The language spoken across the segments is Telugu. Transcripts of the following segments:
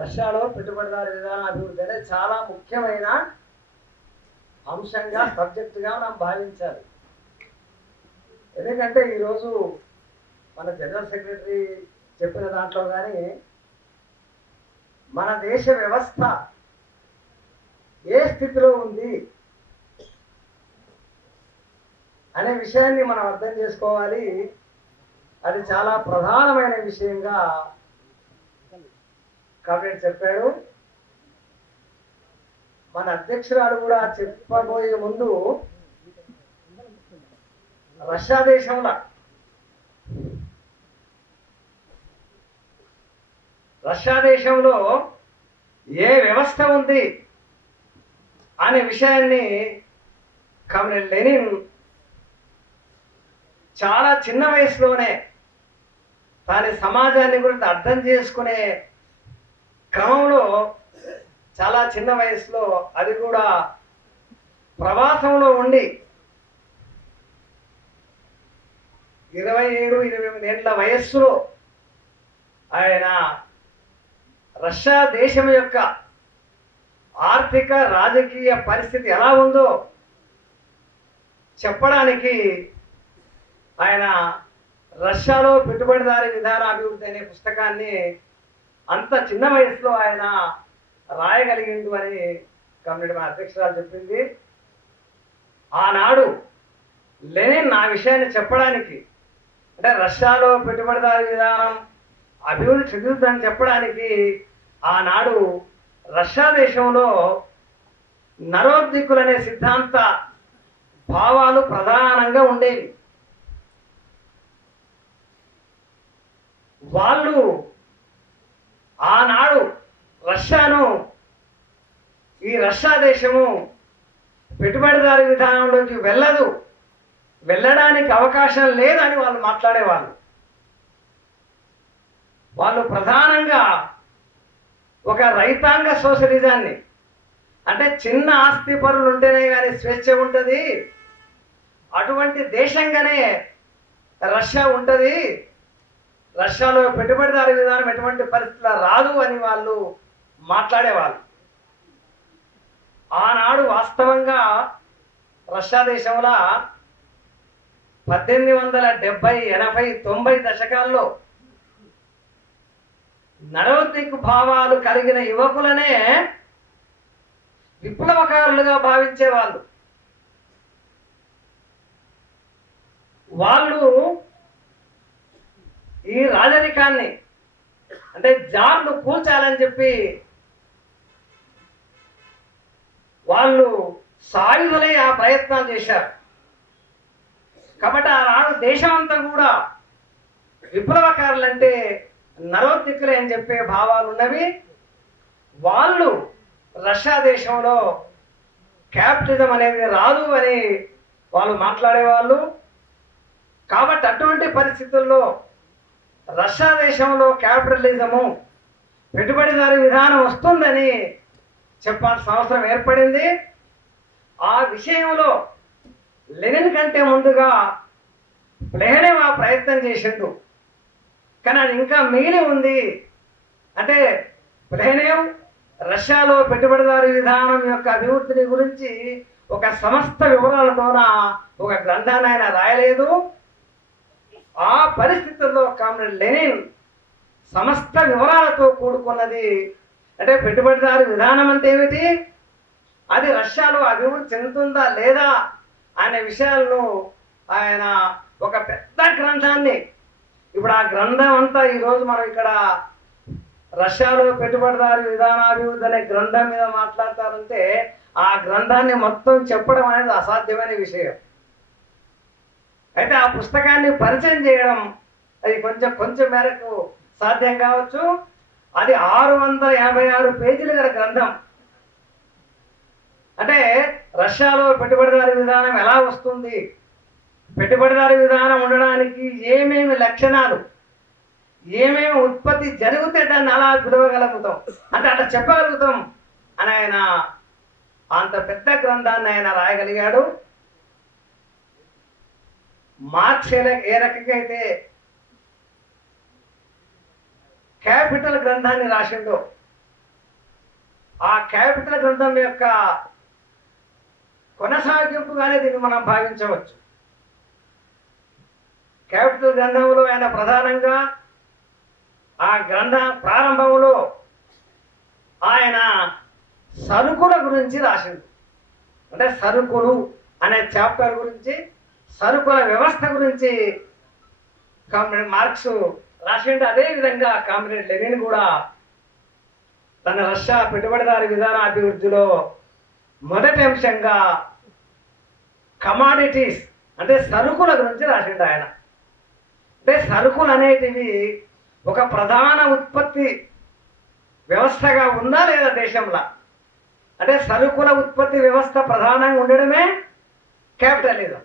రష్యాలో పెట్టుబడిదారు విధాన అభివృద్ధి అనేది చాలా ముఖ్యమైన అంశంగా సబ్జెక్టుగా మనం భావించాలి. ఎందుకంటే ఈరోజు మన జనరల్ సెక్రటరీ చెప్పిన దాంట్లో కానీ మన దేశ వ్యవస్థ ఏ స్థితిలో ఉంది అనే విషయాన్ని మనం అర్థం చేసుకోవాలి. అది చాలా ప్రధానమైన విషయంగా కాబట్టి చెప్పారు. మన అధ్యక్షురాలు కూడా చెప్పబోయే ముందు రష్యా దేశంలో ఏ వ్యవస్థ ఉంది అనే విషయాన్ని కమ్రేడ్ లెనిన్ చాలా చిన్న వయసులోనే తాని సమాజాన్ని గురించి అర్థం చేసుకునే క్రమంలో చాలా చిన్న వయసులో, అది కూడా ప్రవాసంలో ఉండి 27-28 ఏళ్ల వయస్సులో ఆయన రష్యా దేశం యొక్క ఆర్థిక రాజకీయ పరిస్థితి ఎలా ఉందో చెప్పడానికి ఆయన రష్యాలో పెట్టుబడిదారీ విధాన అభివృద్ధి అనే పుస్తకాన్ని అంత చిన్న వయసులో ఆయన రాయగలిగిండు అని కమ్యూనిటీ మా అధ్యక్షురాలు చెప్పింది. ఆనాడు లెనిన్ ఆ విషయాన్ని చెప్పడానికి, అంటే రష్యాలో పెట్టుబడిదారీ విధానం అభివృద్ధి చెందుతుందని చెప్పడానికి ఆనాడు రష్యా దేశంలో నరోద్దిక్కులనే సిద్ధాంత భావాలు ప్రధానంగా ఉండేవి. వాళ్ళు ఆనాడు రష్యాను, ఈ రష్యా దేశము పెట్టుబడిదారీ విధానంలోకి వెళ్ళడానికి అవకాశం లేదని వాళ్ళు మాట్లాడేవాళ్ళు. వాళ్ళు ప్రధానంగా ఒక రైతాంగ సోషలిజాన్ని, అంటే చిన్న ఆస్తి పరులు ఉంటేనే కానీ స్వేచ్ఛ ఉంటుంది, అటువంటి దేశంగానే రష్యా ఉంటుంది, రష్యాలో పెట్టుబడిదారీ విధానం ఎటువంటి పరిస్థితుల్లో రాదు అని వాళ్ళు మాట్లాడేవాళ్ళు. ఆనాడు వాస్తవంగా రష్యా దేశంలో 1870, 80, 90 దశకాల్లో నరోద్దిక్ భావాలు కలిగిన యువకులనే విప్లవకారులుగా భావించేవాళ్ళు. వాళ్ళు ఈ రాజరికాన్ని, అంటే జార్ను కూల్చాలని చెప్పి వాళ్ళు సాయుధులై ఆ ప్రయత్నాలు చేశారు. కాబట్టి ఆనాడు దేశం అంతా కూడా విప్లవకారులంటే నరోద్దిక్కులే అని చెప్పే భావాలు ఉన్నవి. వాళ్ళు రష్యా దేశంలో క్యాపిటలిజం అనేది రాదు అని వాళ్ళు మాట్లాడేవాళ్ళు. కాబట్టి అటువంటి పరిస్థితుల్లో రష్యా దేశంలో క్యాపిటలిజము, పెట్టుబడిదారీ విధానం వస్తుందని చెప్పాల్సిన అవసరం ఏర్పడింది. ఆ విషయంలో లెనిన్ కంటే ముందుగా ప్లెహనెవ్ ఆ ప్రయత్నం చేసిండు, కానీ అది ఇంకా మిగిలి ఉంది. అంటే ప్లెహనెవ్ రష్యాలో పెట్టుబడిదారీ విధానం యొక్క అభివృద్ధిని గురించి ఒక సమస్త వివరాలతోన ఒక గ్రంథాన్ని ఆయన రాయలేదు. ఆ పరిస్థితుల్లో కామ్రేడ్ లెనిన్ సమస్త వివరాలతో కూడుకున్నది, అంటే పెట్టుబడిదారీ విధానం అంటే ఏమిటి, అది రష్యాలో అభివృద్ధి చెందుతుందా లేదా అనే విషయాలను ఆయన ఒక పెద్ద గ్రంథాన్ని, ఇప్పుడు ఆ గ్రంథం అంతా ఈరోజు మనం ఇక్కడ రష్యాలో పెట్టుబడిదారీ విధానాభివృద్ధి అనే గ్రంథం మీద మాట్లాడతారంటే ఆ గ్రంథాన్ని మొత్తం చెప్పడం అనేది అసాధ్యమైన విషయం. అయితే ఆ పుస్తకాన్ని పరిచయం చేయడం అది కొంచెం మేరకు సాధ్యం కావచ్చు. అది 686 పేజీలు గల గ్రంథం. అంటే రష్యాలో పెట్టుబడిదారీ విధానం ఎలా వస్తుంది, పెట్టుబడిదారీ విధానం ఉండడానికి ఏమేమి లక్షణాలు, ఏమేమి ఉత్పత్తి జరిగితే దాన్ని అలా పిలవగలుగుతాం, అంటే అట్లా చెప్పగలుగుతాం అని ఆయన అంత పెద్ద గ్రంథాన్ని ఆయన రాయగలిగాడు. మార్క్స్ ఏ రకంగా అయితే క్యాపిటల్ గ్రంథాన్ని రాసిండో, ఆ క్యాపిటల్ గ్రంథం యొక్క కొనసాగింపుగానే దీన్ని మనం భావించవచ్చు. క్యాపిటల్ గ్రంథంలో ఆయన ప్రధానంగా ఆ గ్రంథ ప్రారంభంలో ఆయన సరుకుల గురించి రాసింది. అంటే సరుకులు అనే చాప్టర్ గురించి, సరుకుల వ్యవస్థ గురించి కామ్రేడ్ మార్క్స్ రాసిండు. అదేవిధంగా కామ్రేడ్ లెనిన్ కూడా తన రష్యా పెట్టుబడిదారీ విధాన అభివృద్ధిలో మొదటి అంశంగా కమాడిటీస్ అంటే సరుకుల గురించి రాసిండు ఆయన. అంటే సరుకులు అనేటివి ఒక ప్రధాన ఉత్పత్తి వ్యవస్థగా ఉందా లేదా దేశంలో? అంటే సరుకుల ఉత్పత్తి వ్యవస్థ ప్రధానంగా ఉండడమే క్యాపిటలిజం.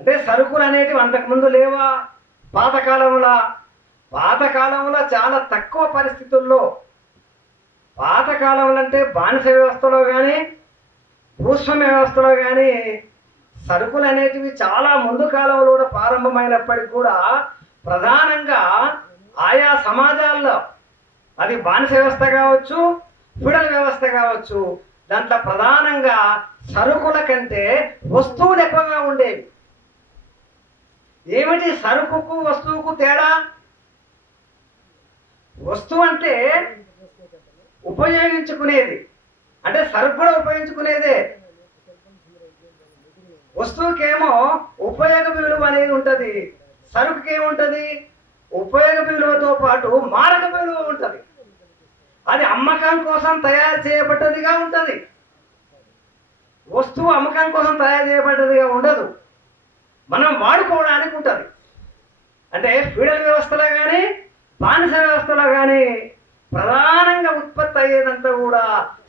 అంటే సరుకులు అనేటివి అంతకుముందు లేవా? పాతకాలంలో చాలా తక్కువ పరిస్థితుల్లో, పాతకాలంలో అంటే బానిస వ్యవస్థలో కానీ భూస్వామ్య వ్యవస్థలో కానీ సరుకులు అనేటివి చాలా ముందు కాలంలో కూడా ప్రారంభమైనప్పటికీ కూడా ప్రధానంగా ఆయా సమాజాల్లో, అది బానిస వ్యవస్థ కావచ్చు, ఫ్యూడల్ వ్యవస్థ కావచ్చు, దాంట్లో ప్రధానంగా సరుకుల కంటే వస్తువులు ఎక్కువగా ఉండేవి. ఏమిటి సరుకుకు వస్తువుకు తేడా? వస్తువు అంటే ఉపయోగించుకునేది, అంటే సరుకు కూడా ఉపయోగించుకునేదే. వస్తువుకేమో ఉపయోగ విలువ అనేది ఉంటుంది, సరుకుకేముంటది? ఉపయోగ విలువతో పాటు మారక విలువ ఉంటుంది. అది అమ్మకం కోసం తయారు చేయబడ్డదిగా ఉంటుంది. వస్తువు అమ్మకం కోసం తయారు చేయబడ్డదిగా ఉండదు, మనం వాడుకోవడానికి ఉంటుంది. అంటే ఫ్యూడల్ వ్యవస్థలో కానీ బానిస వ్యవస్థలో కానీ ప్రధానంగా ఉత్పత్తి అయ్యేదంతా కూడా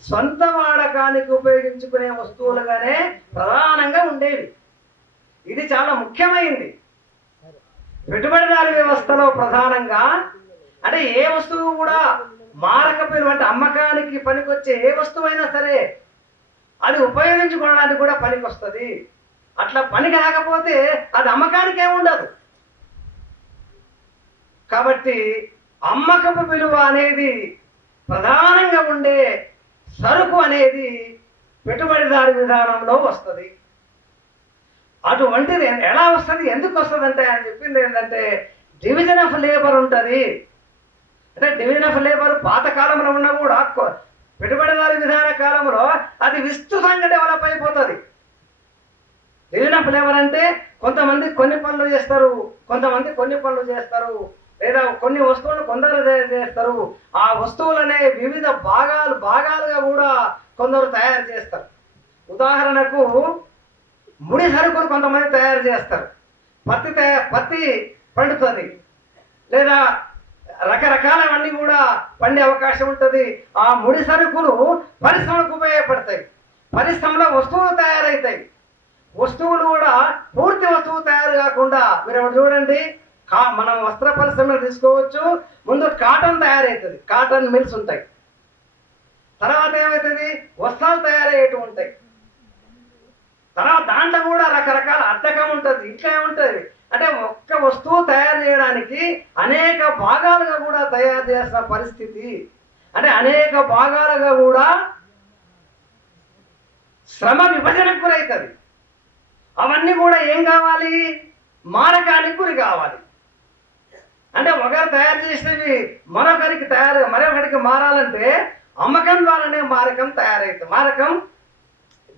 సొంత వాడకానికి ఉపయోగించుకునే వస్తువులుగానే ప్రధానంగా ఉండేవి. ఇది చాలా ముఖ్యమైనది. పెట్టుబడిదారీ వ్యవస్థలో ప్రధానంగా అంటే ఏ వస్తువు కూడా మారక విలువ అంటే అమ్మకానికి పనికొచ్చే ఏ వస్తువు అయినా సరే అది ఉపయోగించుకోవడానికి కూడా పనికొస్తుంది. అట్లా పనికి రాకపోతే అది అమ్మకానికే ఉండదు. కాబట్టి అమ్మకపు విలువ అనేది ప్రధానంగా ఉండే సరుకు అనేది పెట్టుబడిదారీ విధానంలో వస్తుంది. అటువంటిది ఎలా వస్తుంది, ఎందుకు వస్తుంది అంటే ఆయన చెప్పింది ఏంటంటే డివిజన్ ఆఫ్ లేబర్ ఉంటుంది. అంటే డివిజన్ ఆఫ్ లేబర్ పాతకాలంలో ఉన్నా కూడా పెట్టుబడిదారీ విధాన కాలంలో అది విస్తృతంగా డెవలప్ అయిపోతుంది. డివిజన్ ఆఫ్ లేబర్ అంటే కొంతమంది కొన్ని పనులు చేస్తారు, కొంతమంది కొన్ని పనులు చేస్తారు, లేదా కొన్ని వస్తువులను కొందరు చేస్తారు. ఆ వస్తువులనే వివిధ భాగాలుగా కూడా కొందరు తయారు చేస్తారు. ఉదాహరణకు ముడి సరుకులు కొంతమంది తయారు చేస్తారు, పత్తి పండుతుంది, లేదా రకరకాలవన్నీ కూడా పండే అవకాశం ఉంటుంది. ఆ ముడి సరుకులు పరిశ్రమకు ఉపయోగపడతాయి, పరిశ్రమలో వస్తువులు తయారవుతాయి. వస్తువులు కూడా పూర్తి వస్తువు తయారు కాకుండా మీరు చూడండి, మనం వస్త్ర పరిశ్రమలు తీసుకోవచ్చు. ముందు కాటన్ తయారవుతుంది, కాటన్ మిల్స్ ఉంటాయి. తర్వాత ఏమవుతుంది, వస్త్రాలు తయారయ్యేవి ఉంటాయి. తర్వాత దాంట్లో కూడా రకరకాల అద్దకం ఉంటుంది, ఇంకా ఏముంటుంది అంటే ఒక్క వస్తువు తయారు చేయడానికి అనేక భాగాలుగా కూడా తయారు చేసిన పరిస్థితి. అంటే అనేక భాగాలుగా కూడా శ్రమ విభజనకు గురవుతుంది. అవన్నీ కూడా ఏం కావాలి, మారకానికి గురి కావాలి. అంటే ఒకరు తయారు చేసినవి మరొకరికి మారాలంటే అమ్మకం ద్వారానే మారకం తయారవుతుంది, మారకం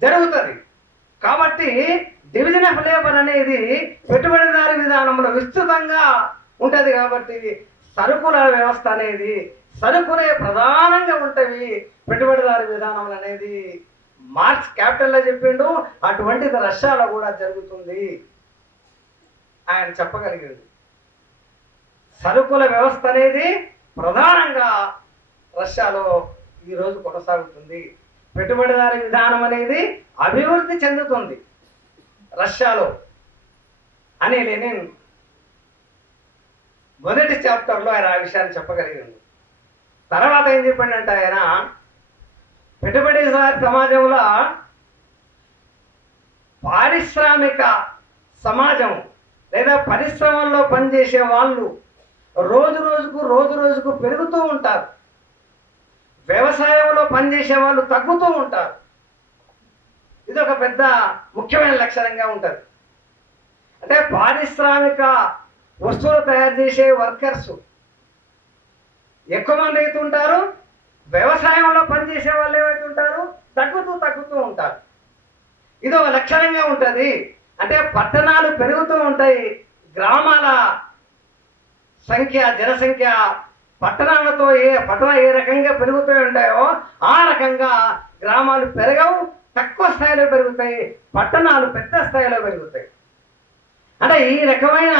జరుగుతుంది. కాబట్టి డివిజన్ ఆఫ్ లేబర్ అనేది పెట్టుబడిదారీ విధానంలో విస్తృతంగా ఉంటుంది. కాబట్టి సరుకుల వ్యవస్థ అనేది సరుకులే ప్రధానంగా ఉంటవి పెట్టుబడిదారీ విధానం అనేది మార్క్స్ క్యాపిటల్లో చెప్పిండు. అటువంటిది రష్యాలో కూడా జరుగుతుంది ఆయన చెప్పగలిగింది. సరుకుల వ్యవస్థ అనేది ప్రధానంగా రష్యాలో ఈరోజు కొనసాగుతుంది. పెట్టుబడిదారీ విధానం అనేది అభివృద్ధి చెందుతుంది రష్యాలో అని లెనిన్ మొదటి చాప్టర్లో ఆయన ఆ విషయాన్ని చెప్పగలిగింది. తర్వాత ఏం చెప్పండి ఆయన, పెట్టుబడిదారీ సమాజంలో పారిశ్రామిక సమాజం లేదా పరిశ్రమల్లో పనిచేసే వాళ్ళు రోజు రోజుకు పెరుగుతూ ఉంటారు. వ్యవసాయంలో పనిచేసే వాళ్ళు తగ్గుతూ ఉంటారు. ఇది ఒక పెద్ద ముఖ్యమైన లక్షణంగా ఉంటుంది. అంటే పారిశ్రామిక వస్తువులు తయారు చేసే వర్కర్స్ ఎక్కువ మంది అవుతుంటారు, వ్యవసాయంలో పనిచేసే వాళ్ళు ఏమవుతుంటారు తగ్గుతూ ఉంటారు. ఇది ఒక లక్షణంగా ఉంటుంది. అంటే పట్టణాలు పెరుగుతూ ఉంటాయి, గ్రామాల సంఖ్య జనసంఖ్య పట్టణాలతో పట్టణాలు ఏ రకంగా పెరుగుతూ ఉంటాయో ఆ రకంగా గ్రామాలు పెరగవు, తక్కువ స్థాయిలో పెరుగుతాయి, పట్టణాలు పెద్ద స్థాయిలో పెరుగుతాయి. అంటే ఈ రకమైన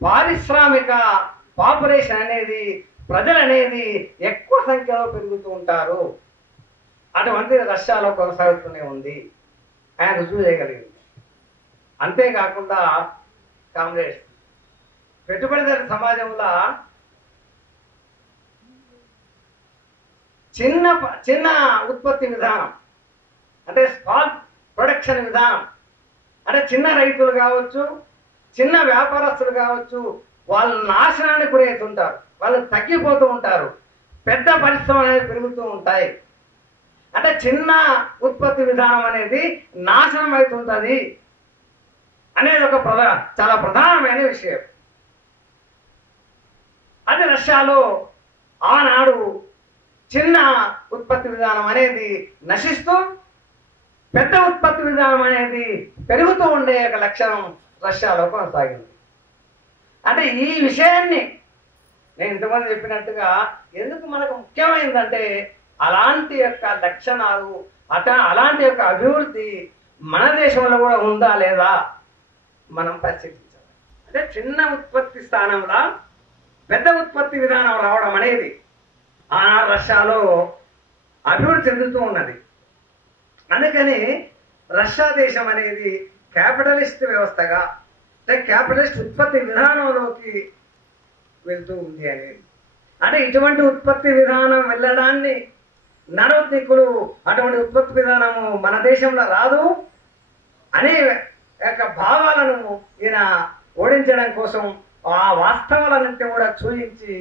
పారిశ్రామిక పాపులేషన్ అనేది ప్రజలు అనేది ఎక్కువ సంఖ్యలో పెరుగుతూ ఉంటారు. అటువంటి రష్యాలో కొనసాగుతూనే ఉంది, ఆయన రుజువు చేయగలిగింది. అంతేకాకుండా కామ్రేడ్స్, పెట్టుబడిదారు సమాజంలో చిన్న ఉత్పత్తి విధానం అంటే స్మాల్ ప్రొడక్షన్ విధానం, అంటే చిన్న రైతులు కావచ్చు, చిన్న వ్యాపారస్తులు కావచ్చు, వాళ్ళు నాశనానికి గురవుతుంటారు, వాళ్ళు తగ్గిపోతూ ఉంటారు, పెద్ద పరిశ్రమలు అనేవి పెరుగుతూ ఉంటాయి. అంటే చిన్న ఉత్పత్తి విధానం అనేది నాశనం అవుతుంటుంది అనేది ఒక చాలా ప్రధానమైన విషయం. అది రష్యాలో ఆనాడు చిన్న ఉత్పత్తి విధానం అనేది నశిస్తూ పెద్ద ఉత్పత్తి విధానం అనేది పెరుగుతూ ఉండే ఒక లక్షణం రష్యాలో కొనసాగింది. అంటే ఈ విషయాన్ని నేను ఇంతమంది చెప్పినట్టుగా ఎందుకు మనకు ముఖ్యమైనదంటే అలాంటి యొక్క లక్షణాలు అలాంటి యొక్క అభివృద్ధి మన దేశంలో కూడా ఉందా లేదా మనం పరిశీలించాలి. అంటే చిన్న ఉత్పత్తి స్థానంలో పెద్ద ఉత్పత్తి విధానం రావడం అనేది ఆ రష్యాలో అభివృద్ధి చెందుతూ ఉన్నది. అందుకని రష్యా దేశం అనేది క్యాపిటలిస్ట్ వ్యవస్థగా అంటే క్యాపిటలిస్ట్ ఉత్పత్తి విధానంలోకి వెళ్తూ ఉంది అనేది. అంటే ఇటువంటి ఉత్పత్తి విధానం వెళ్ళడాన్ని నరోద్దిక్కులు అటువంటి ఉత్పత్తి విధానము మన దేశంలో రాదు అనే యొక్క భావాలను ఈయన ఓడించడం కోసం ఆ వాస్తవాలన్నింటినీ కూడా చూపించి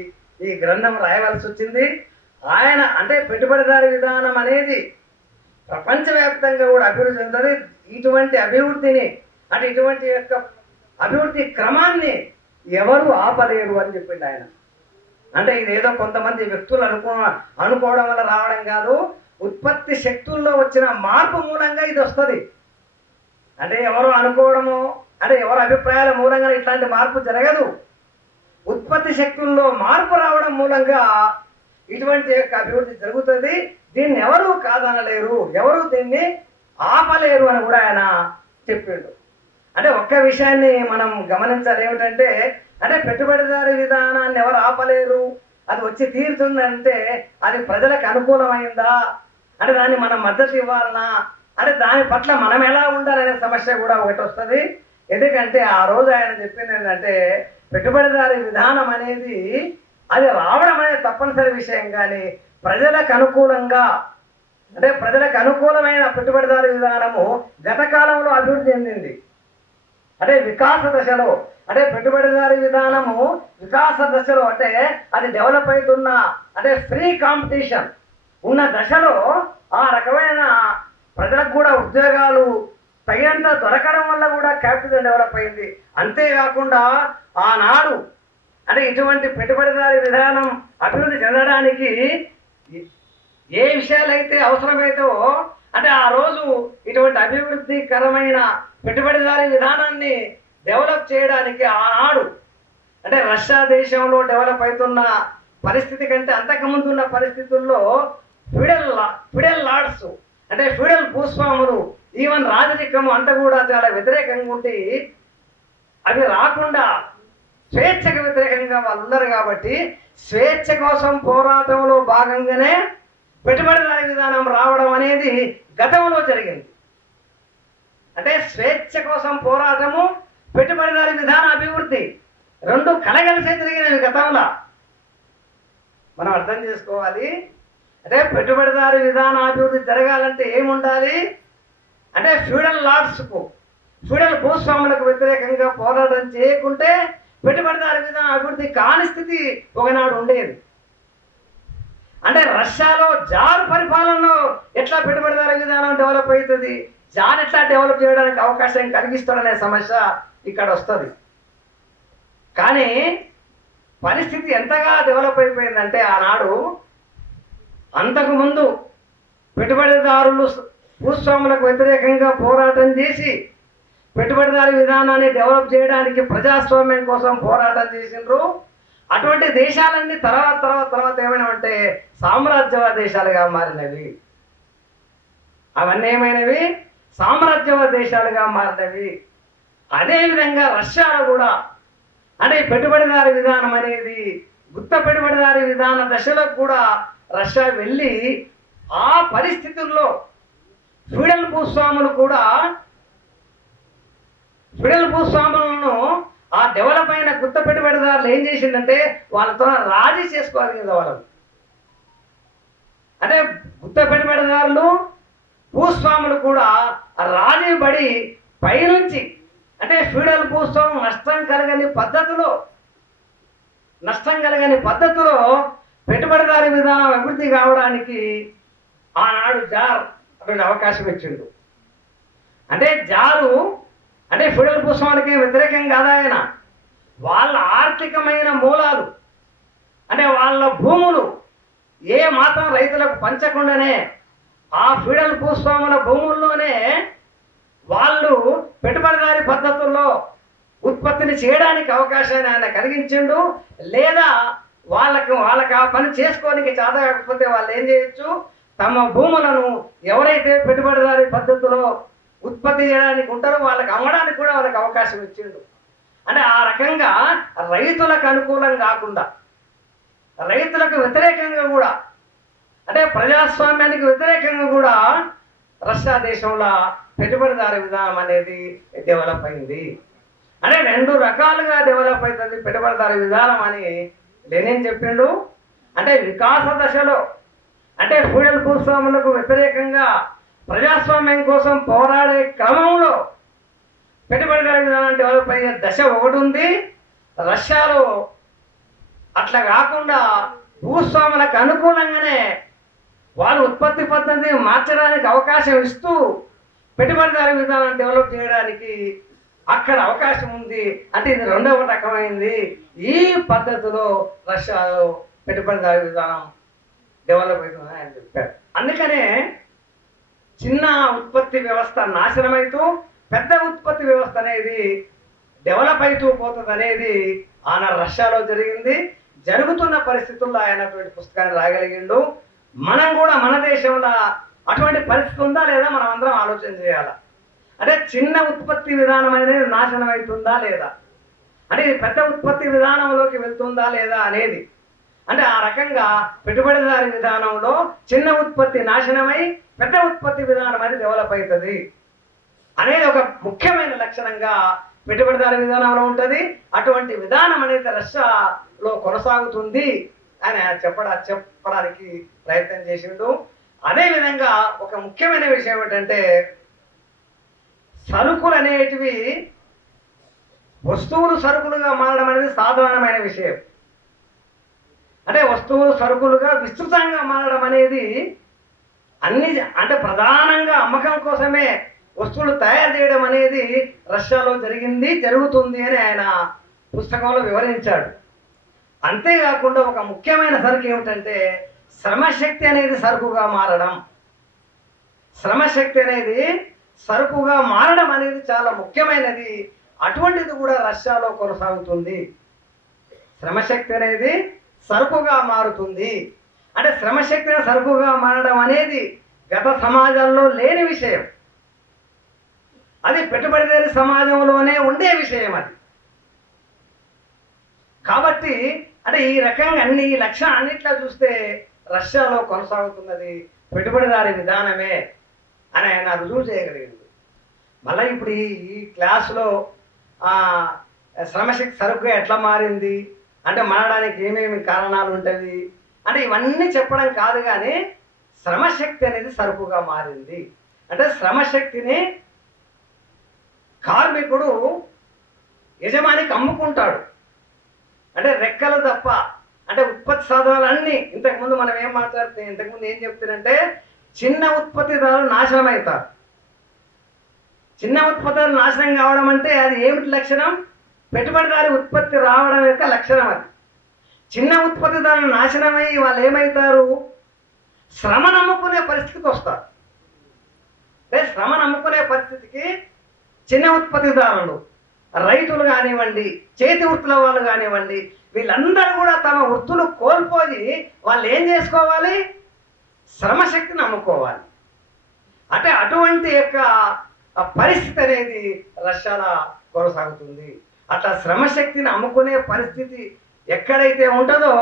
ఈ గ్రంథం రాయవలసి వచ్చింది. ఆయన అంటే పెట్టుబడిదారీ విధానం అనేది ప్రపంచవ్యాప్తంగా కూడా అభివృద్ధి చెందుతుంది. ఇటువంటి అభివృద్ధిని అంటే ఇటువంటి యొక్క అభివృద్ధి క్రమాన్ని ఎవరు ఆపలేరు అని చెప్పిండు ఆయన. అంటే ఇదేదో కొంతమంది వ్యక్తులు అనుకోవడం వల్ల రావడం కాదు, ఉత్పత్తి శక్తుల్లో వచ్చిన మార్పు మూలంగా ఇది వస్తుంది. అంటే ఎవరు అనుకోవడము అంటే ఎవరు అభిప్రాయాల మూలంగా ఇట్లాంటి మార్పు జరగదు. ఉత్పత్తి శక్తుల్లో మార్పు రావడం మూలంగా ఇటువంటి యొక్క అభివృద్ధి జరుగుతుంది. దీన్ని ఎవరు కాదనలేరు, ఎవరు దీన్ని ఆపలేరు అని కూడా ఆయన చెప్పిండు. అంటే ఒక్క విషయాన్ని మనం గమనించాలి ఏమిటంటే అంటే పెట్టుబడిదారీ విధానాన్ని ఎవరు ఆపలేరు, అది వచ్చి తీరుతుందంటే అది ప్రజలకు అనుకూలమైందా, అంటే దాన్ని మనం మద్దతు ఇవ్వాలనా, అంటే దాని పట్ల మనం ఎలా ఉండాలనే సమస్య కూడా ఒకటి వస్తుంది. ఎందుకంటే ఆ రోజు ఆయన చెప్పింది ఏంటంటే పెట్టుబడిదారీ విధానం అనేది అది రావడం అనేది తప్పనిసరి విషయం, కానీ ప్రజలకు అనుకూలంగా అంటే ప్రజలకు అనుకూలమైన పెట్టుబడిదారీ విధానము గత కాలంలో అభివృద్ధి చెందింది. అంటే వికాస దశలో అంటే పెట్టుబడిదారీ విధానము వికాస దశలో అంటే అది డెవలప్ అవుతున్న అంటే ఫ్రీ కాంపిటీషన్ ఉన్న దశలో ఆ రకమైన ప్రజలకు కూడా ఉద్యోగాలు తగినంత దొరకడం వల్ల కూడా క్యాపిటల్ డెవలప్ అయింది. అంతేకాకుండా ఆనాడు అంటే ఇటువంటి పెట్టుబడిదారీ విధానం అభివృద్ధి చెందడానికి ఏ విషయాలైతే అవసరమైతే అంటే ఆ రోజు ఇటువంటి అభివృద్ధికరమైన పెట్టుబడిదారీ విధానాన్ని డెవలప్ చేయడానికి ఆనాడు అంటే రష్యా దేశంలో డెవలప్ అవుతున్న పరిస్థితి కంటే అంతకుముందు ఉన్న పరిస్థితుల్లో ఫ్యూడల్ లార్డ్స్ అంటే ఫ్యూడల్ భూస్వాములు ఈవెన్ రాజరికము అంతా కూడా చాలా వ్యతిరేకంగా ఉండి అవి రాకుండా స్వేచ్ఛకు వ్యతిరేకంగా వాళ్ళు ఉన్నారు. కాబట్టి స్వేచ్ఛ కోసం పోరాటంలో భాగంగానే పెట్టుబడిదారీ విధానం రావడం అనేది గతంలో జరిగింది. అంటే స్వేచ్ఛ కోసం పోరాటము పెట్టుబడిదారీ విధాన అభివృద్ధి రెండు కలగలిసే జరిగినవి గతంలో. మనం అర్థం చేసుకోవాలి. అంటే పెట్టుబడిదారీ విధాన అభివృద్ధి జరగాలంటే ఏముండాలి అంటే ఫ్యూడల్ లార్డ్స్కు ఫ్యూడల్ భూస్వాములకు వ్యతిరేకంగా పోరాటం చేయకుంటే పెట్టుబడిదారీ విధాన అభివృద్ధి కాని స్థితి ఒకనాడు ఉండేది. అంటే రష్యాలో జార్ పరిపాలనలో ఎట్లా పెట్టుబడిదారు విధానం డెవలప్ అవుతుంది, జార్ ఎట్లా డెవలప్ చేయడానికి అవకాశం కలిగిస్తాడనే సమస్య ఇక్కడ వస్తుంది. కానీ పరిస్థితి ఎంతగా డెవలప్ అయిపోయిందంటే ఆనాడు అంతకుముందు పెట్టుబడిదారులు భూస్వాములకు వ్యతిరేకంగా పోరాటం చేసి పెట్టుబడిదారు విధానాన్ని డెవలప్ చేయడానికి ప్రజాస్వామ్యం కోసం పోరాటం చేసిండ్రు. అటువంటి దేశాలన్నీ తర్వాత ఏమైనామంటే సామ్రాజ్యవాద దేశాలుగా మారినవి. అవన్నీ ఏమైనవి? సామ్రాజ్యవాద దేశాలుగా మారినవి. అదేవిధంగా రష్యాలో కూడా అంటే పెట్టుబడిదారు విధానం అనేది గుత్త పెట్టుబడిదారు విధాన దశలో కూడా రష్యా వెళ్ళి ఆ పరిస్థితుల్లో ఫీడల్ భూస్వాములను ఆ డెవలప్ అయిన గుత్త పెట్టుబడిదారులు ఏం చేసిందంటే వాళ్ళతో రాజీ చేసుకోగలిగింది. వాళ్ళు అంటే గుత్త పెట్టుబడిదారులు భూస్వాములు కూడా రాజీ పడి పైనుంచి అంటే ఫీడల్ భూస్వామ్యం నష్టం కలగని పద్ధతిలో పెట్టుబడిదారు విధానం అభివృద్ధి కావడానికి ఆనాడు జార్ అటువంటి అవకాశం ఇచ్చిండు. అంటే జారు అంటే ఫీడల్ భూస్వాములకి వ్యతిరేకం కాదా ఆయన, వాళ్ళ ఆర్థికమైన మూలాలు అంటే వాళ్ళ భూములు ఏ మాత్రం రైతులకు పంచకుండానే ఆ ఫీడల్ భూస్వాముల భూముల్లోనే వాళ్ళు పెట్టుబడిదారి పద్ధతుల్లో ఉత్పత్తిని చేయడానికి అవకాశాన్ని ఆయన కలిగించిండు. లేదా వాళ్ళకి ఆ పని చేసుకోనికి చేత కాకపోతే వాళ్ళు ఏం చేయొచ్చు, తమ భూములను ఎవరైతే పెట్టుబడిదారి పద్ధతిలో ఉత్పత్తి చేయడానికి ఉంటారో వాళ్ళకి అమ్మడానికి కూడా వాళ్ళకి అవకాశం ఇచ్చిండు. అంటే ఆ రకంగా రైతులకు అనుకూలం కాకుండా రైతులకు వ్యతిరేకంగా కూడా అంటే ప్రజాస్వామ్యానికి వ్యతిరేకంగా కూడా రష్యా దేశంలో పెట్టుబడిదారు విధానం అనేది డెవలప్ అయింది. అంటే రెండు రకాలుగా డెవలప్ అవుతుంది పెట్టుబడిదారు విధానం అని లెనిన్ చెప్పిండు. అంటే వికాస దశలో అంటే ఫీడల్ భూస్వాములకు వ్యతిరేకంగా ప్రజాస్వామ్యం కోసం పోరాడే క్రమంలో పెట్టుబడిదారు విధానం డెవలప్ అయ్యే దశ ఒకటి ఉంది. రష్యాలో అట్లా కాకుండా భూస్వాములకు అనుకూలంగానే వాళ్ళు ఉత్పత్తి పద్ధతిని మార్చడానికి అవకాశం ఇస్తూ పెట్టుబడిదారు విధానం డెవలప్ చేయడానికి అక్కడ అవకాశం ఉంది. అంటే ఇది రెండవ రకమైంది. ఈ పద్ధతిలో రష్యాలో పెట్టుబడిదారు విధానం డెవలప్ అవుతుందని ఆయన చెప్పారు. అందుకనే చిన్న ఉత్పత్తి వ్యవస్థ నాశనమైతూ పెద్ద ఉత్పత్తి వ్యవస్థ అనేది డెవలప్ అవుతూ పోతుంది అనేది ఆనాడు రష్యాలో జరిగింది. జరుగుతున్న పరిస్థితుల్లో ఆయన అటువంటి పుస్తకాన్ని రాయగలిగిండు. మనం కూడా మన దేశంలో అటువంటి పరిస్థితి ఉందా లేదా మనం అందరం ఆలోచన చేయాలి. అంటే చిన్న ఉత్పత్తి విధానం అనేది నాశనం అవుతుందా లేదా, అంటే ఇది పెద్ద ఉత్పత్తి విధానంలోకి వెళ్తుందా లేదా అనేది. అంటే ఆ రకంగా పెట్టుబడిదారి విధానంలో చిన్న ఉత్పత్తి నాశనమై పెద్ద ఉత్పత్తి విధానం అనేది డెవలప్ అవుతుంది అనేది ఒక ముఖ్యమైన లక్షణంగా పెట్టుబడిదారి విధానంలో ఉంటుంది. అటువంటి విధానం అనేది రష్యాలో కొనసాగుతుంది అని చెప్పడానికి ప్రయత్నం చేసిండు. అదేవిధంగా ఒక ముఖ్యమైన విషయం ఏంటంటే సరుకులు అనేటివి వస్తువులు సరుకులుగా మారడం అనేది సాధారణమైన విషయం. అంటే వస్తువులు సరుకులుగా విస్తృతంగా మారడం అనేది అంటే ప్రధానంగా అమ్మకం కోసమే వస్తువులు తయారు చేయడం అనేది రష్యాలో జరుగుతుంది అని ఆయన పుస్తకంలో వివరించాడు. అంతేకాకుండా ఒక ముఖ్యమైన సరుకు ఏమిటంటే శ్రమశక్తి అనేది సరుకుగా మారడం. శ్రమశక్తి అనేది సరుకుగా మారడం అనేది చాలా ముఖ్యమైనది. అటువంటిది కూడా రష్యాలో కొనసాగుతుంది. శ్రమశక్తి అనేది సరుకుగా మారుతుంది. అంటే శ్రమశక్తిని సరుకుగా మారడం అనేది గత సమాజంలో లేని విషయం. అది పెట్టుబడిదారీ సమాజంలోనే ఉండే విషయం అది. కాబట్టి అంటే ఈ రకంగా ఈ లక్షణం అన్నిట్లా చూస్తే రష్యాలో కొనసాగుతున్నది పెట్టుబడిదారీ విధానమే అని ఆయన రుజువు చేయగలిగింది. మళ్ళీ ఇప్పుడు ఈ క్లాసులో శ్రమశక్తి సరుకుగా ఎట్లా మారింది అంటే మారడానికి ఏమేమి కారణాలు ఉంటుంది అంటే ఇవన్నీ చెప్పడం కాదు, కానీ శ్రమశక్తి అనేది సరుకుగా మారింది. అంటే శ్రమశక్తిని కార్మికుడు యజమానికి అమ్ముకుంటాడు. అంటే రెక్కలు తప్ప అంటే ఉత్పత్తి సాధనాలన్నీ ఇంతకుముందు మనం ఏం మాట్లాడితే ఇంతకుముందు ఏం చెప్తారంటే చిన్న ఉత్పత్తిదారులు నాశనం అవుతారు. చిన్న ఉత్పత్తులు నాశనం కావడం అంటే అది ఏమిటి లక్షణం? పెట్టుబడిదారి ఉత్పత్తి రావడం యొక్క లక్షణం అది. చిన్న ఉత్పత్తిదారులు నాశనమై వాళ్ళు ఏమవుతారు? శ్రమ నమ్ముకునే పరిస్థితికి వస్తారు. అంటే శ్రమ నమ్ముకునే పరిస్థితికి చిన్న ఉత్పత్తిదారులు, రైతులు కానివ్వండి, చేతి వృత్తుల వాళ్ళు కానివ్వండి, వీళ్ళందరూ కూడా తమ వృత్తులు కోల్పోయి వాళ్ళు ఏం చేసుకోవాలి? శ్రమశక్తిని అమ్ముకోవాలి. అంటే అటువంటి యొక్క పరిస్థితి అనేది రష్యాలో కొనసాగుతుంది. అట్లా శ్రమశక్తిని అమ్ముకునే పరిస్థితి ఎక్కడైతే ఉంటుందో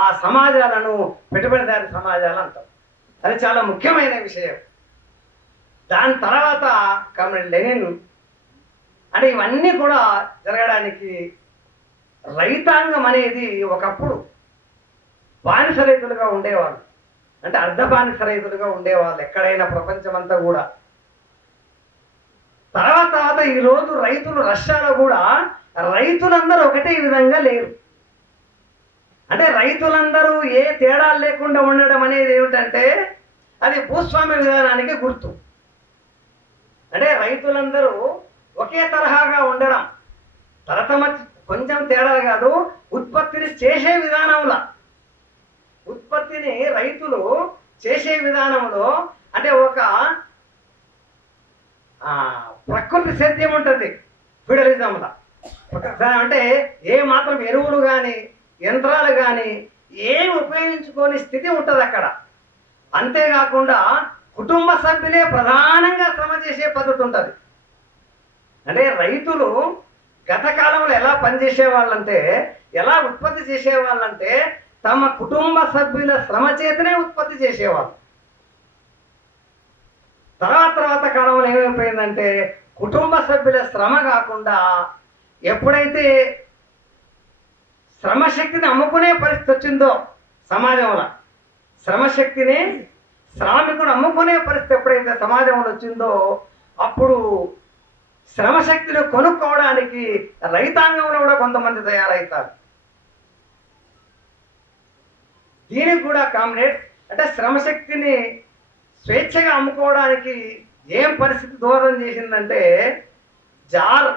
ఆ సమాజాలను పెట్టుబడిదారి సమాజాలు అంటాం. అది చాలా ముఖ్యమైన విషయం. దాని తర్వాత కమ్రేడ్ లెనిన్ అంటే ఇవన్నీ కూడా జరగడానికి రైతాంగం అనేది ఒకప్పుడు బానిస రైతులుగా ఉండేవాళ్ళు, అంటే అర్ధ బానిస రైతులుగా ఉండేవాళ్ళు ఎక్కడైనా ప్రపంచమంతా కూడా. తర్వాత ఈరోజు రైతులు రష్యాలో కూడా రైతులందరూ ఒకటే విధంగా లేరు. అంటే రైతులందరూ ఏ తేడాలు లేకుండా ఉండడం అనేది ఏమిటంటే అది భూస్వామ్య విధానానికి గుర్తు. అంటే రైతులందరూ ఒకే తరహాగా ఉండడం, తరతమ కొంచెం తేడా కాదు, ఉత్పత్తిని చేసే విధానంలో, ఉత్పత్తిని రైతులు చేసే విధానంలో అంటే ఒక ప్రకృతి సేద్యం ఉంటుంది ఫీడలిజంలో. అంటే ఏ మాత్రం ఎరువులు కానీ యంత్రాలు కానీ ఏమి ఉపయోగించుకోని స్థితి ఉంటుంది అక్కడ. అంతేకాకుండా కుటుంబ సభ్యులే ప్రధానంగా శ్రమ చేసే పద్ధతి ఉంటుంది. అంటే రైతులు గత కాలంలో ఎలా పనిచేసే వాళ్ళంటే, ఎలా ఉత్పత్తి చేసేవాళ్ళంటే తమ కుటుంబ సభ్యుల శ్రమ చేతనే ఉత్పత్తి చేసేవాళ్ళు. తర్వాత కాలంలో ఏమైపోయిందంటే కుటుంబ సభ్యుల శ్రమ కాకుండా ఎప్పుడైతే శ్రమశక్తిని అమ్ముకునే పరిస్థితి వచ్చిందో సమాజంలో, శ్రమశక్తిని శ్రామికుడు అమ్ముకునే పరిస్థితి ఎప్పుడైతే సమాజంలో వచ్చిందో అప్పుడు శ్రమశక్తిని కొనుక్కోవడానికి రైతాంగంలో కూడా కొంతమంది తయారవుతారు. దీనికి కూడా కామ్రేడ్ అంటే శ్రమశక్తిని స్వేచ్ఛగా అమ్ముకోవడానికి ఏం పరిస్థితి దూరం చేసిందంటే జార్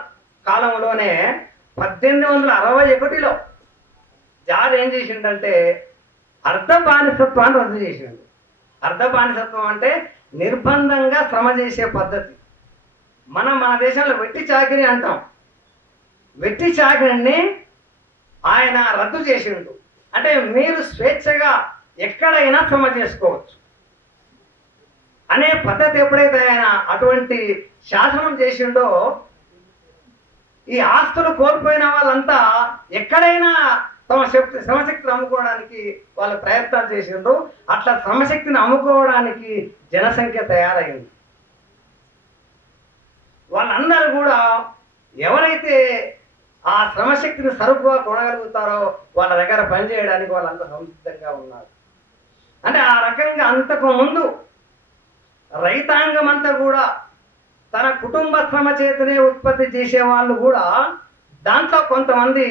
కాలంలోనే 1861లో జార్ ఏం చేసిందంటే అర్ధ బానిసత్వాన్ని రద్దు చేసింది. అర్ధ బానిసత్వం అంటే నిర్బంధంగా శ్రమ చేసే పద్ధతి. మన దేశంలో వెట్టి చాకిరి అంటాం. వెట్టి చాకిరిని ఆయన రద్దు చేసిండు. అంటే మీరు స్వేచ్ఛగా ఎక్కడైనా శ్రమ చేసుకోవచ్చు అనే పద్ధతి ఎప్పుడైతే ఆయన అటువంటి శాసనం చేసిండో ఈ ఆస్తులు కోల్పోయిన వాళ్ళంతా ఎక్కడైనా తమ శ్రమశక్తిని అమ్ముకోవడానికి వాళ్ళు ప్రయత్నాలు చేసిండ్రు. అట్లా శ్రమశక్తిని అమ్ముకోవడానికి జనసంఖ్య తయారైంది. వాళ్ళందరూ కూడా ఎవరైతే ఆ శ్రమశక్తిని సరుకుగా కొనగలుగుతారో వాళ్ళ దగ్గర పనిచేయడానికి వాళ్ళంతా సంసిద్ధంగా ఉన్నారు. అంటే ఆ రకంగా అంతకు ముందు రైతాంగం అంతా కూడా తన కుటుంబ శ్రమ చేతనే ఉత్పత్తి చేసే వాళ్ళు కూడా దాంట్లో కొంతమంది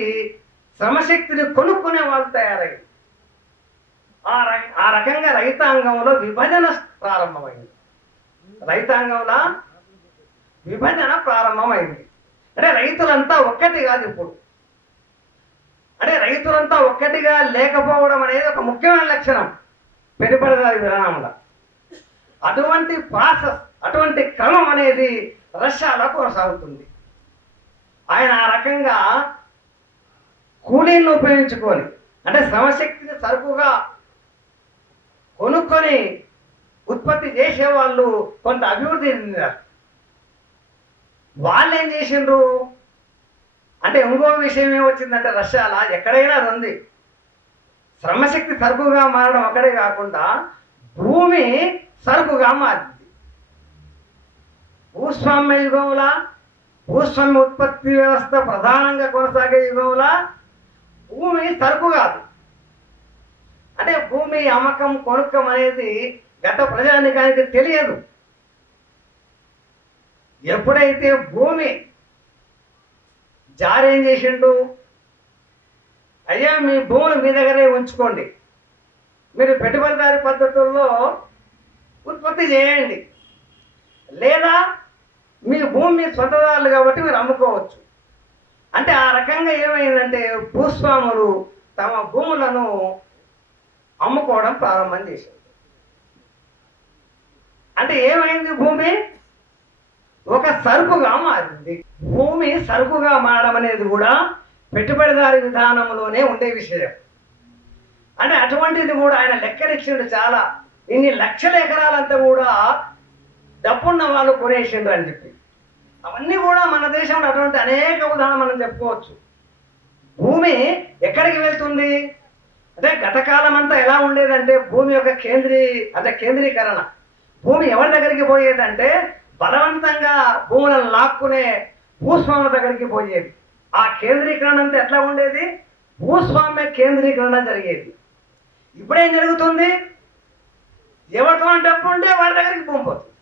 శ్రమశక్తిని కొనుక్కునే వాళ్ళు తయారయ్యారు. ఆ రకంగా రైతాంగంలో విభజన ప్రారంభమైంది. రైతాంగంలో విభజన ప్రారంభమైంది. అంటే రైతులంతా ఒక్కటి కాదు ఇప్పుడు. అంటే రైతులంతా ఒక్కటిగా లేకపోవడం అనేది ఒక ముఖ్యమైన లక్షణం పెట్టుబడిదారీ విధానంలో. అటువంటి ప్రాసెస్, అటువంటి క్రమం అనేది రష్యాలో కొనసాగుతుంది. ఆయన ఆ రకంగా కూలీలను ఉపయోగించుకొని అంటే శ్రమశక్తిని సరుకుగా కొనుక్కొని ఉత్పత్తి చేసేవాళ్ళు కొంత అభివృద్ధి చెందినారు. వాళ్ళు ఏం చేసిండ్రు అంటే ఇంకో విషయం ఏమొచ్చిందంటే రష్యాలో ఎక్కడైనా అది ఉంది. శ్రమశక్తి సరుకుగా మారడం అక్కడే కాకుండా భూమి సరుకుగా మారింది. భూస్వామ్య యుగంలో భూస్వామ్య ఉత్పత్తి వ్యవస్థ ప్రధానంగా కొనసాగే యుగంలో భూమి సరుకు కాదు. అంటే భూమి అమ్మకం కొనుక్కం అనేది గత ప్రజానికానికి తెలియదు. ఎప్పుడైతే భూమి జారేం చేసిండు అయ్యా మీ భూములు మీ దగ్గరే ఉంచుకోండి, మీరు పెట్టుబడిదారి పద్ధతుల్లో ఉత్పత్తి చేయండి, లేదా మీ భూమి మీ సొంతదారులు కాబట్టి మీరు అమ్ముకోవచ్చు. అంటే ఆ రకంగా ఏమైందంటే భూస్వాములు తమ భూములను అమ్ముకోవడం ప్రారంభం చేశారు. అంటే ఏమైంది, భూమి ఒక సరుకుగా మారింది. భూమి సరుకుగా మారడం అనేది కూడా పెట్టుబడిదారి విధానంలోనే ఉండే విషయం. అంటే అటువంటిది కూడా ఆయన లెక్కనిచ్చిండు. చాలా ఇన్ని లక్షల ఎకరాలంతా కూడా డబ్బున్న వాళ్ళు కొనేసిండ్రు అని చెప్పి. అవన్నీ కూడా మన దేశంలో అటువంటి అనేక ఉదాహరణ మనం చెప్పుకోవచ్చు. భూమి ఎక్కడికి వెళ్తుంది అంటే గత కాలం అంతా ఎలా ఉండేదంటే భూమి యొక్క కేంద్రీకరణ. భూమి ఎవరి దగ్గరికి పోయేదంటే బలవంతంగా భూములను లాక్కునే భూస్వాముల దగ్గరికి పోయేది. ఆ కేంద్రీకరణ అంతా ఎట్లా ఉండేది, భూస్వామ్య కేంద్రీకరణ జరిగేది. ఇప్పుడేం జరుగుతుంది, ఎవరితో డబ్బు ఉంటే వాడి దగ్గరికి భూమి పోతుంది.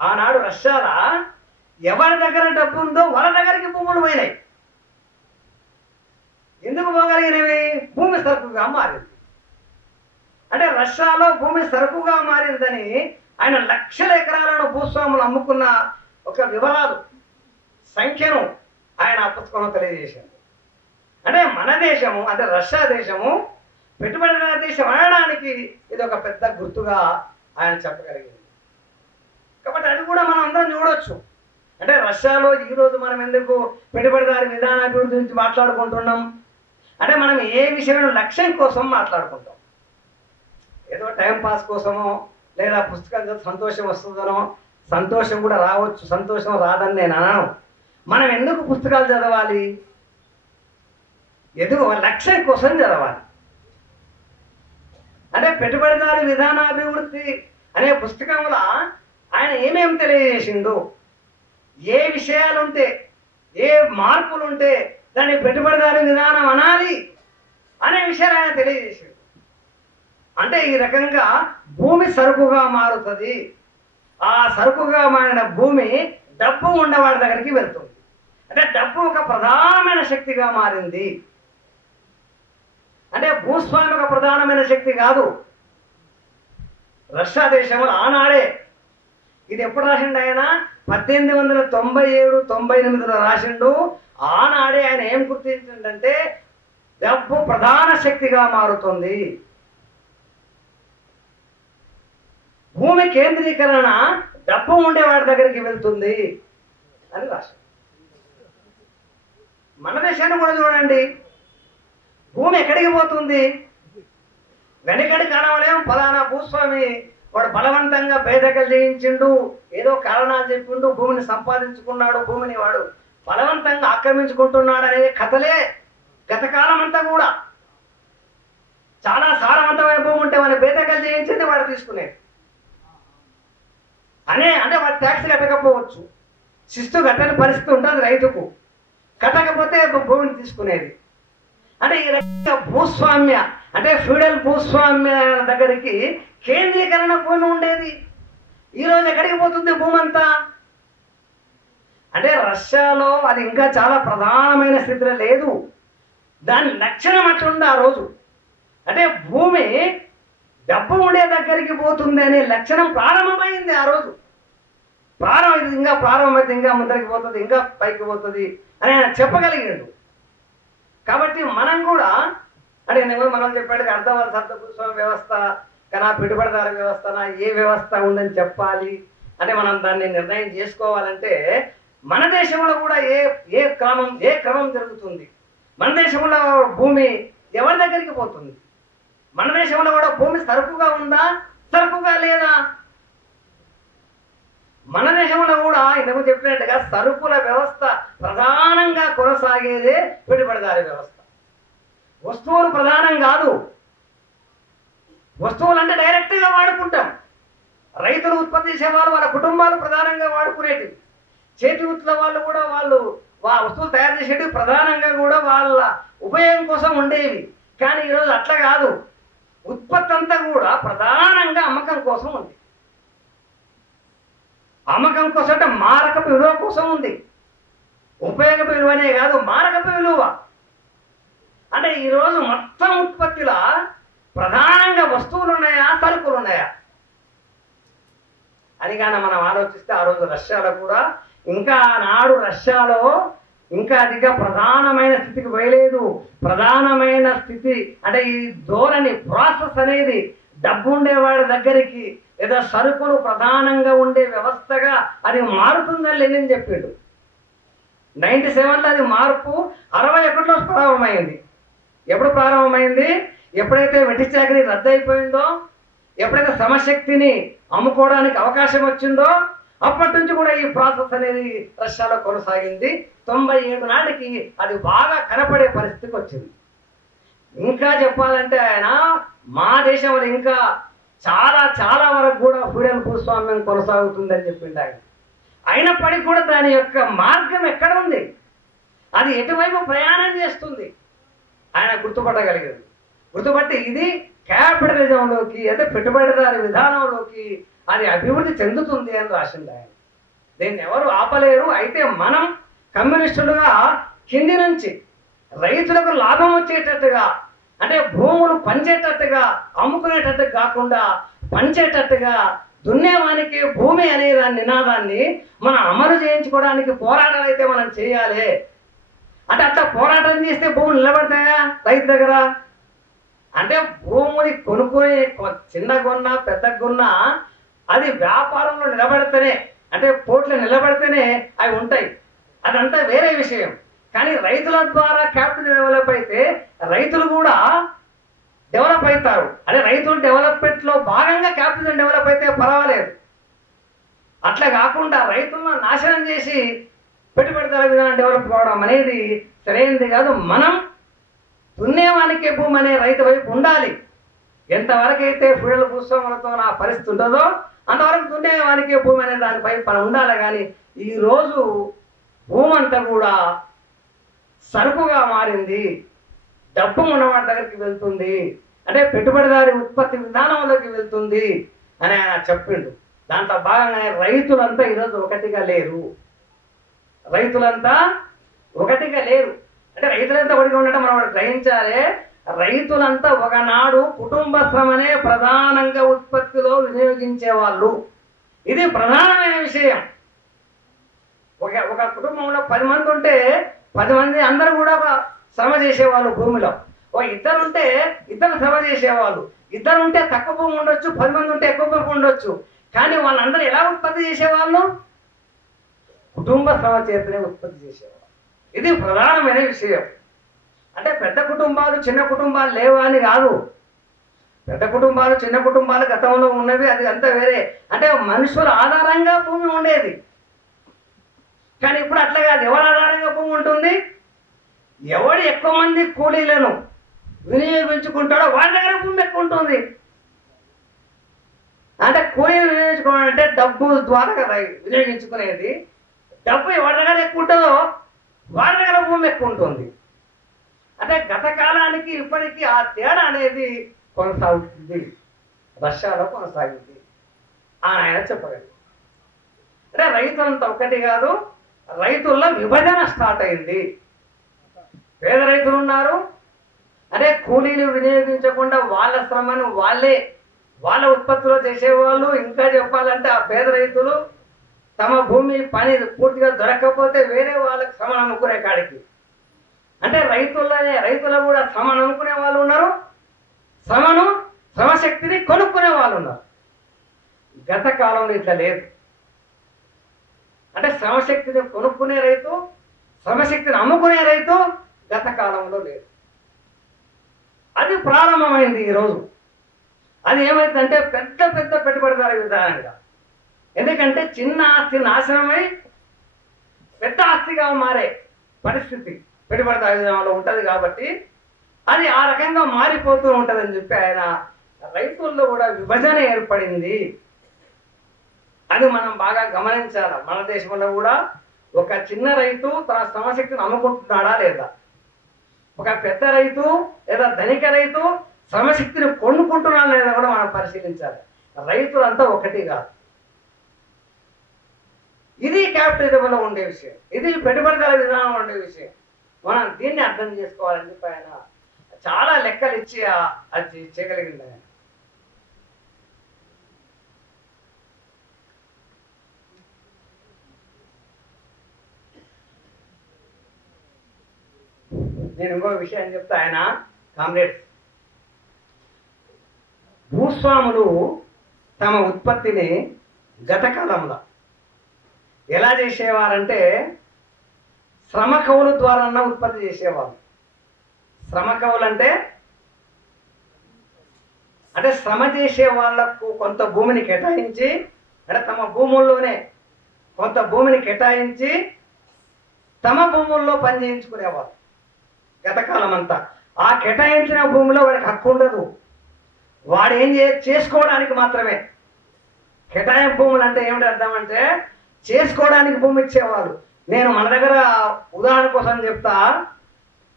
ఆనాడు రష్యాల ఎవరి దగ్గర డబ్బు ఉందో వాళ్ళ దగ్గరికి భూములు పోయినాయి. ఎందుకు పోగలిగినవి, భూమి సరుకుగా మారింది. అంటే రష్యాలో భూమి సరుకుగా మారిందని ఆయన లక్షల ఎకరాలను భూస్వాములు అమ్ముకున్న ఒక వివరాలు సంఖ్యను ఆయన ఆ పుస్తకంలో తెలియజేశారు. అంటే మన దేశము అంటే రష్యా దేశము పెట్టుబడిదారు దేశం అనడానికి ఇది ఒక పెద్ద గుర్తుగా ఆయన చెప్పగలిగింది. కాబట్టి అది కూడా మనం అందరం చూడొచ్చు. అంటే రష్యాలో ఈరోజు మనం ఎందుకు పెట్టుబడిదారి విధానాభివృద్ధి గురించి మాట్లాడుకుంటున్నాం అంటే మనం ఏ విషయమైన లక్ష్యం కోసం మాట్లాడుకుంటాం. ఏదో టైం పాస్ కోసమో లేదా పుస్తకాలు చదివి సంతోషం వస్తుందనో, సంతోషం కూడా రావచ్చు, సంతోషం రాదని నేను అనను. మనం ఎందుకు పుస్తకాలు చదవాలి, ఎందుకు లక్ష్యం కోసం చదవాలి. అంటే పెట్టుబడిదారి విధానాభివృద్ధి అనే పుస్తకంలో ఆయన ఏమేమి తెలియజేసిండు, ఏ విషయాలుంటే ఏ మార్పులుంటే దాన్ని పెట్టుబడిదారి విధానం అనాలి అనే విషయాలు ఆయన తెలియజేసిండు. అంటే ఈ రకంగా భూమి సరుకుగా మారుతుంది. ఆ సరుకుగా మారిన భూమి డబ్బు ఉండేవాడి దగ్గరికి వెళ్తుంది. అంటే డబ్బు ఒక ప్రధానమైన శక్తిగా మారింది. అంటే భూస్వామి ఒక ప్రధానమైన శక్తి కాదు. రష్యా దేశంలో ఆనాడే, ఇది ఎప్పుడు రాసిండు ఆయన 1897-98లో రాసిండు. ఆనాడే ఆయన ఏం గుర్తించిందంటే డబ్బు ప్రధాన శక్తిగా మారుతుంది, భూమి కేంద్రీకరణ డబ్బు ఉండేవాడి దగ్గరికి వెళ్తుంది అని రాశారు. మన దేశాన్ని కూడా చూడండి, భూమి ఎక్కడికి పోతుంది. వెనకడి కాలంలో ఫలానా భూస్వామి వాడు బలవంతంగా బేదకలు చేయించిండు, ఏదో కారణాలు చెప్పిండు, భూమిని సంపాదించుకున్నాడు, భూమిని వాడు బలవంతంగా ఆక్రమించుకుంటున్నాడు అనే కథలే గత కాలం అంతా కూడా. చాలా సారవంతమైన భూమి ఉంటే వాడిని బేదకలు చేయించింది వాడు తీసుకునేది అంటే వాడు ట్యాక్స్ కట్టకపోవచ్చు, శిస్తు కట్టని పరిస్థితి ఉంటుంది రైతుకు, కట్టకపోతే భూమిని తీసుకునేది. అంటే ఈ రకంగా భూస్వామ్య అంటే ఫ్యూడల్ భూస్వామ్య దగ్గరికి కేంద్రీకరణ భూమి ఉండేది. ఈరోజు ఎక్కడికి పోతుంది భూమి అంతా అంటే రష్యాలో అది ఇంకా చాలా ప్రధానమైన స్థితిలో లేదు. దాని లక్షణం అట్లుంది ఆ రోజు. అంటే భూమి డబ్బు ఉండే దగ్గరికి పోతుంది అనే లక్షణం ప్రారంభమైంది ఆ రోజు. ఇంకా ప్రారంభమైతే ఇంకా ముందరికి పోతుంది, ఇంకా పైకి పోతుంది అని ఆయన చెప్పగలిగాడు. కాబట్టి మనం కూడా అంటే మనం చెప్పాడు అర్ధ భూస్వామ్య వ్యవస్థ కన్నా పెట్టుబడిదారు వ్యవస్థ ఏ వ్యవస్థ ఉందని చెప్పాలి అంటే మనం దాన్ని నిర్ణయం చేసుకోవాలంటే మన దేశంలో కూడా ఏ క్రమం జరుగుతుంది. మన దేశంలో భూమి ఎవరి దగ్గరికి పోతుంది, మన దేశంలో కూడా భూమి సరుకుగా ఉందా సరుకుగా లేదా. మన దేశంలో కూడా ఇంతకు చెప్పినట్టుగా సరుకుల వ్యవస్థ ప్రధానంగా కొనసాగేదే పెట్టుబడిదారి వ్యవస్థ. వస్తువులు ప్రధానం కాదు. వస్తువులు అంటే డైరెక్ట్గా వాడుకుంటాం. రైతులు ఉత్పత్తి చేసేవాళ్ళు వాళ్ళ కుటుంబాలు ప్రధానంగా వాడుకునేటివి. చేతి వృత్తుల వాళ్ళు కూడా వాళ్ళు వస్తువులు తయారు చేసేటివి ప్రధానంగా కూడా వాళ్ళ ఉపయోగం కోసం ఉండేవి. కానీ ఈరోజు అట్లా కాదు. ఉత్పత్తి అంతా కూడా ప్రధానంగా అమ్మకం కోసం ఉంది. అమ్మకం కోసం అంటే మారకపు విలువ కోసం ఉంది. ఉపయోగపు విలువనే కాదు, మారకపు విలువ. అంటే ఈరోజు మొత్తం ఉత్పత్తిలో ప్రధానంగా వస్తువులు ఉన్నాయా, సరుకులు ఉన్నాయా అని కానీ మనం ఆలోచిస్తే ఆ రోజు రష్యాలో కూడా ఇంకా నాడు రష్యాలో ఇంకా అదిగా ప్రధానమైన స్థితికి పోయలేదు. ప్రధానమైన స్థితి అంటే ఈ ధోరణి ప్రాసెస్ అనేది డబ్బు ఉండేవాడి దగ్గరికి లేదా సరుకులు ప్రధానంగా ఉండే వ్యవస్థగా అది మారుతుందని లెనిన్ చెప్పిండు. 97లో అది మార్పు 61లో ప్రారంభమైంది. ఎప్పుడు ప్రారంభమైంది? ఎప్పుడైతే వెట్టి చాకరీ రద్దయిపోయిందో, ఎప్పుడైతే శ్రమశక్తిని అమ్ముకోవడానికి అవకాశం వచ్చిందో అప్పటి నుంచి కూడా ఈ ప్రాసెస్ అనేది రష్యాలో కొనసాగింది. 97 నాటికి అది బాగా కనపడే పరిస్థితికి వచ్చింది. ఇంకా చెప్పాలంటే ఆయన మా దేశంలో ఇంకా చాలా చాలా వరకు కూడా ఫ్యూడల్ భూస్వామ్యం కొనసాగుతుందని చెప్పిండు ఆయన. అయినప్పటికీ కూడా దాని యొక్క మార్గం ఎక్కడ ఉంది, అది ఎటువైపు ప్రయాణం చేస్తుంది ఆయన గుర్తుపట్టగలిగింది. గుర్తుపట్టి ఇది క్యాపిటలిజంలోకి అంటే పెట్టుబడిదారి విధానంలోకి అది అభివృద్ధి చెందుతుంది అని రాసింది ఆయన. దీన్ని ఎవరు ఆపలేరు. అయితే మనం కమ్యూనిస్టులుగా కింది నుంచి రైతులకు లాభం వచ్చేటట్టుగా అంటే భూములు పంచేటట్టుగా అమ్ముకునేటట్టు కాకుండా పంచేటట్టుగా దున్నేవానికి భూమి అనే దాని నినాదాన్ని మనం అమలు చేయించుకోవడానికి పోరాటాలు అయితే మనం చేయాలి. అంటే అట్లా పోరాటం చేస్తే భూములు నిలబడతాయా రైతు దగ్గర? అంటే భూముని కొనుక్కొని చిన్న కొన్నా పెద్ద కొన్నా అది వ్యాపారంలో నిలబడితేనే అంటే పోట్లు నిలబడితేనే అవి ఉంటాయి. అదంతా వేరే విషయం. కానీ రైతుల ద్వారా క్యాపిటల్ డెవలప్ అయితే రైతులు కూడా డెవలప్ అవుతారు. అదే రైతుల డెవలప్మెంట్లో భాగంగా క్యాపిటల్ డెవలప్ అయితే పర్వాలేదు. అట్లా కాకుండా రైతులను నాశనం చేసి పెట్టుబడిదారుల విధానం డెవలప్ కావడం అనేది సరైనది కాదు. మనం దున్నేవానికి భూమి అనే రైతు వైపు ఉండాలి. ఎంతవరకు అయితే ఫ్యూడల్ భూస్వాములతో నా పరిస్థితి ఉంటుందో అంతవరకు దున్నేవానికి భూమి అనే దానిపై మనం ఉండాలి. కానీ ఈరోజు భూమి అంతా కూడా సరుకుగా మారింది, డబ్బు ఉన్నవాడి దగ్గరికి వెళ్తుంది, అంటే పెట్టుబడిదారి ఉత్పత్తి విధానంలోకి వెళ్తుంది అని ఆయన చెప్పిండు. దాంట్లో భాగంగా రైతులంతా ఈరోజు ఒకటిగా లేరు. రైతులంతా ఒకటిగా లేరు అంటే రైతులంతా ఒకటిగా ఉండటం మనం గ్రహించాలి. రైతులంతా ఒకనాడు కుటుంబ శ్రమనే ప్రధానంగా ఉత్పత్తిలో వినియోగించే వాళ్ళు. ఇది ప్రధానమైన విషయం. ఒక కుటుంబంలో 10 మంది ఉంటే 10 మంది అందరూ కూడా శ్రమ చేసేవాళ్ళు భూమిలో. ఇద్దరు ఉంటే ఇద్దరు శ్రమ చేసేవాళ్ళు. ఇద్దరు ఉంటే తక్కువ భూమి ఉండొచ్చు, 10 మంది ఉంటే ఎక్కువ భూమి ఉండొచ్చు. కానీ వాళ్ళందరూ ఎలా ఉత్పత్తి చేసేవాళ్ళు? కుటుంబ శ్రమ చేతనే ఉత్పత్తి చేసేవాళ్ళు. ఇది ప్రధానమైన విషయం. అంటే పెద్ద కుటుంబాలు చిన్న కుటుంబాలు లేవు అని కాదు. పెద్ద కుటుంబాలు చిన్న కుటుంబాలు గతంలో ఉన్నవి, అది అంతా వేరే. అంటే మనుషుల ఆధారంగా భూమి ఉండేది. కానీ ఇప్పుడు అట్లా కాదు. ఎవరి ఆధారంగా భూమి ఉంటుంది? ఎవడు ఎక్కువ మంది కూలీలను వినియోగించుకుంటాడో వాడి దగ్గర భూమి ఎక్కువ ఉంటుంది. అంటే కూలీలు వినియోగించుకోవడం అంటే డబ్బు ద్వారా వినియోగించుకునేది. డబ్బు ఎవరి దగ్గర ఎక్కువ ఉంటుందో వాడి దగ్గర భూమి ఎక్కువ ఉంటుంది. అంటే గత కాలానికి ఇప్పటికీ ఆ తేడా అనేది కొనసాగుతుంది. రష్యాలో కొనసాగింది ఆయన చెప్పగలరు. అంటే రైతులంతా ఒకటి కాదు, రైతుల్లో విభజన స్టార్ట్ అయింది. పేద రైతులు ఉన్నారు, అంటే కూలీలు వినియోగించకుండా వాళ్ళ శ్రమను వాళ్ళ ఉత్పత్తిలో చేసేవాళ్ళు. ఇంకా చెప్పాలంటే ఆ పేద రైతులు తమ భూమి పని పూర్తిగా దొరకకపోతే వేరే వాళ్ళకి శ్రమను అమ్ముకునే కాడికి. అంటే రైతులు కూడా శ్రమను అమ్ముకునే వాళ్ళు ఉన్నారు, శ్రమశక్తిని కొనుక్కునే వాళ్ళు ఉన్నారు. గత కాలంలో ఇట్లా లేదు. అంటే శ్రమశక్తిని కొనుక్కునే రైతు, శ్రమశక్తిని అమ్ముకునే రైతు గత కాలంలో లేదు. అది ప్రారంభమైంది ఈరోజు. అది ఏమైందంటే పెద్ద పెద్ద పెట్టుబడిదారు విధానంగా. ఎందుకంటే చిన్న ఆస్తి నాశనమై పెద్ద ఆస్తిగా మారే పరిస్థితి పెట్టుబడిదారు విధానంలో ఉంటుంది. కాబట్టి అది ఆ రకంగా మారిపోతూ ఉంటుందని చెప్పి ఆయన రైతుల్లో కూడా విభజన ఏర్పడింది. అది మనం బాగా గమనించాలి. మన దేశంలో కూడా ఒక చిన్న రైతు తన శ్రమశక్తిని అమ్ముకుంటున్నాడా లేదా, ఒక పెద్ద రైతు లేదా ధనిక రైతు శ్రమశక్తిని కొనుక్కుంటున్నాడా లేదా కూడా మనం పరిశీలించాలి. రైతులంతా ఒకటి కాదు. ఇది క్యాపిటలిజంలో ఉండే విషయం, ఇది పెట్టుబడిదారుల విధానంలో ఉండే విషయం. మనం దీన్ని అర్థం చేసుకోవాలని చెప్పి ఆయన చాలా లెక్కలు ఇచ్చి అది చేయగలిగింది ఆయన. నేను ఇంకో విషయం చెప్తా. ఆయన కామ్రేడ్స్, భూస్వాములు తమ ఉత్పత్తిని గత కాలంలో ఎలా చేసేవారంటే శ్రమ కవుల ద్వారా ఉత్పత్తి చేసేవారు. శ్రమ కవులు అంటే శ్రమ చేసే వాళ్లకు కొంత భూమిని కేటాయించి, అంటే తమ భూముల్లోనే కొంత భూమిని కేటాయించి తమ భూముల్లో పని చేయించుకునేవారు గతకాలం అంతా. ఆ కేటాయించిన భూమిలో వాడికి హక్కు ఉండదు, వాడు ఏం చేసుకోవడానికి మాత్రమే. కేటాయింపు భూములు అంటే ఏమిటి అర్థం అంటే చేసుకోవడానికి భూమి ఇచ్చేవాళ్ళు. నేను మన దగ్గర ఉదాహరణ కోసం చెప్తా,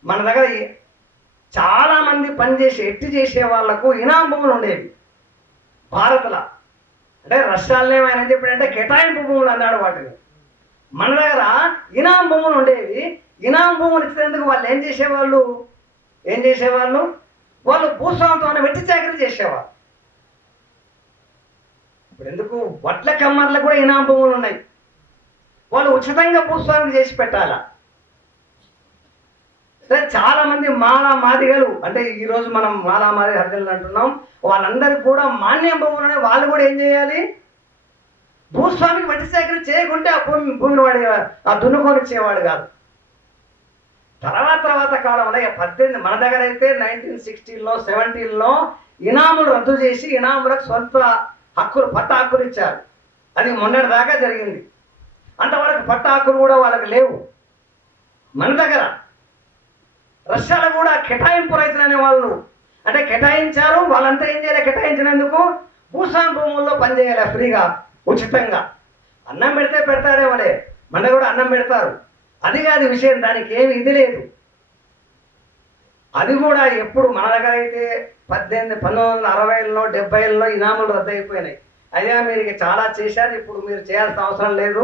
మన దగ్గర చాలా మంది పనిచేసి ఎట్టి చేసే వాళ్లకు ఇనాం భూములు ఉండేవి భారత్లో. అంటే రష్యాలో ఆయన ఏం చెప్పాడంటే కేటాయింపు భూములు అన్నాడు వాటిని. మన దగ్గర ఇనాం భూములు ఉండేవి. ఇనాం భూములు ఇచ్చినందుకు వాళ్ళు ఏం చేసేవాళ్ళు వాళ్ళు భూస్వామితో వెట్టి చాకరీ చేసేవాళ్ళు. ఇప్పుడు ఎందుకు వడ్ల కమ్మర్లకు కూడా ఇనాం భూములు ఉన్నాయి, వాళ్ళు ఉచితంగా భూస్వామికి చేసి పెట్టాలా. చాలా మంది మాదిగలు, అంటే ఈరోజు మనం మాది హరిజనులు అంటున్నాం, వాళ్ళందరికీ కూడా మాన్యం భూములు వాళ్ళు కూడా ఏం చేయాలి, భూస్వామికి వడ్డీ సేకరణ చేయకుంటే ఆ భూమిని వాడి ఆ దున్నుకొని ఇచ్చేవాడు కాదు. తర్వాత కాలంలో 18 మన దగ్గర అయితే 1960లో 70లో ఇనాములు రద్దు చేసి ఇనాములకు సొంత హక్కులు పట్ట హక్కులు ఇచ్చారు. అది మొన్నటి దాకా జరిగింది. అంతవరకు పట్ట హక్కులు కూడా వాళ్ళకి లేవు. మన దగ్గర రష్యాలో కూడా కేటాయింపు రైతులు అనే వాళ్ళు అంటే కేటాయించారు. వాళ్ళంతా ఏం చేయాలి, కేటాయించినందుకు భూస్వామి భూముల్లో పనిచేయాలి ఫ్రీగా ఉచితంగా. అన్నం పెడితే పెడతాడే వాళ్ళే, మన కూడా అన్నం పెడతారు. అది కాదు విషయం, దానికి ఏమి ఇది లేదు. అది కూడా ఎప్పుడు మన దగ్గర అయితే 1960లో 70లో ఇనాములు రద్దయిపోయినాయి. అయ్యా మీరు చాలా చేశారు, ఇప్పుడు మీరు చేయాల్సిన అవసరం లేదు,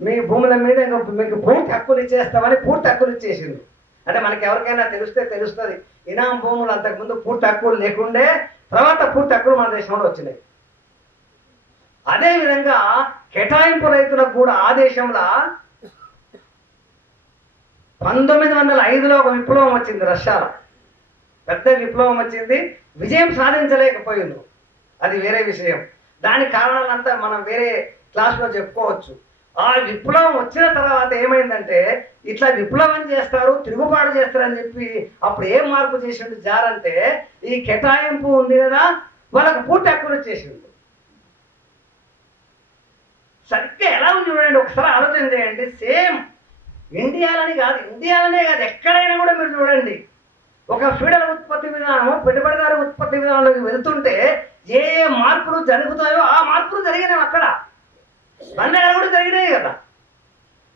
మీ భూముల మీద మీకు పూర్తి హక్కులు ఇచ్చేస్తామని పూర్తి హక్కులు ఇచ్చేసింది. అంటే మనకి ఎవరికైనా తెలుస్తుంది ఇనాం భూములు అంతకుముందు పూర్తి హక్కులు లేకుండే, తర్వాత పూర్తి హక్కులు మన దేశంలో వచ్చినాయి. అదేవిధంగా కేటాయింపు రైతులకు కూడా ఆ దేశంలో 1905లో ఒక విప్లవం వచ్చింది. రష్యాలో పెద్ద విప్లవం వచ్చింది, విజయం సాధించలేకపోయింది. అది వేరే విషయం, దాని కారణాలంతా మనం వేరే క్లాస్లో చెప్పుకోవచ్చు. ఆ విప్లవం వచ్చిన తర్వాత ఏమైందంటే ఇట్లా విప్లవం చేస్తారు, తిరుగుబాటు చేస్తారని చెప్పి అప్పుడు ఏం మార్పు చేసిండు జారంటే ఈ కేటాయింపు ఉంది కదా, వాళ్ళకు పూర్తి హక్కులు చేసిండు. సరిగ్గా ఎలా ఉంది చూడండి, ఒకసారి ఆలోచన చేయండి. సేమ్ ఇండియాలోనే కాదు ఎక్కడైనా కూడా మీరు చూడండి, ఒక ఫీడల్ ఉత్పత్తి విధానము పెట్టుబడిదారు ఉత్పత్తి విధానంలోకి వెళ్తుంటే ఏ మార్పులు జరుగుతాయో ఆ మార్పులు జరిగినాయి అక్కడ. మన దగ్గర కూడా జరిగినాయి కదా.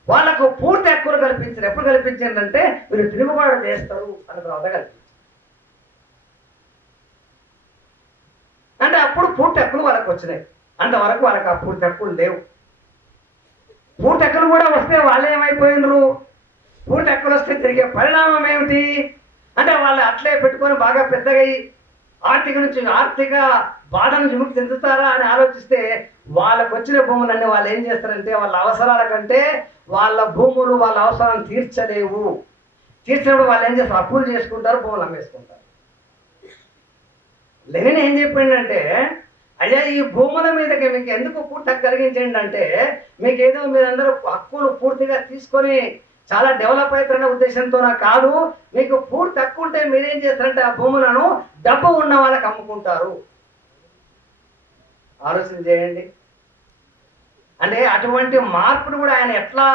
వాళ్ళకు పూర్తి హక్కులు కల్పించారు. ఎప్పుడు కల్పించారంటే వీళ్ళు తిరుగుబాటు చేస్తారు అని తర్వాత కల్పించారు. అంటే అప్పుడు పూర్తి హక్కులు వాళ్ళకు వచ్చినాయి. అంతవరకు వాళ్ళకి ఆ పూర్తి హక్కులు లేవు. పూర్తి హక్కులు కూడా వస్తే వాళ్ళు ఏమైపోయినరు, పూర్తి హక్కులు వస్తే తిరిగే పరిణామం ఏమిటి అంటే వాళ్ళు అట్లే పెట్టుకొని బాగా పెద్దగా ఆర్థిక బాధ నుంచి విముక్తి చెందుతారా అని ఆలోచిస్తే వాళ్ళకు వచ్చిన భూములన్నీ వాళ్ళు ఏం చేస్తారంటే వాళ్ళ అవసరాల కంటే వాళ్ళ భూములు వాళ్ళ అవసరాలను తీర్చినప్పుడు వాళ్ళు ఏం చేస్తారు, అప్పులు చేసుకుంటారు, భూములు అమ్మేసుకుంటారు. లెనిన్ ఏం చెప్పిండంటే అయ్యా ఈ భూముల మీదకి మీకు ఎందుకు పూర్తి హక్కు కలిగించండి అంటే మీకు ఏదో మీరందరూ హక్కులు పూర్తిగా తీసుకొని చాలా డెవలప్ అవుతున్న ఉద్దేశంతో కాదు, మీకు పూర్తి హక్కు ఉంటే మీరేం చేస్తారంటే ఆ భూములను డబ్బు ఉన్న వాళ్ళకి అమ్ముకుంటారు. ఆలోచన చేయండి. అంటే అటువంటి మార్పును కూడా ఆయన ఎట్లా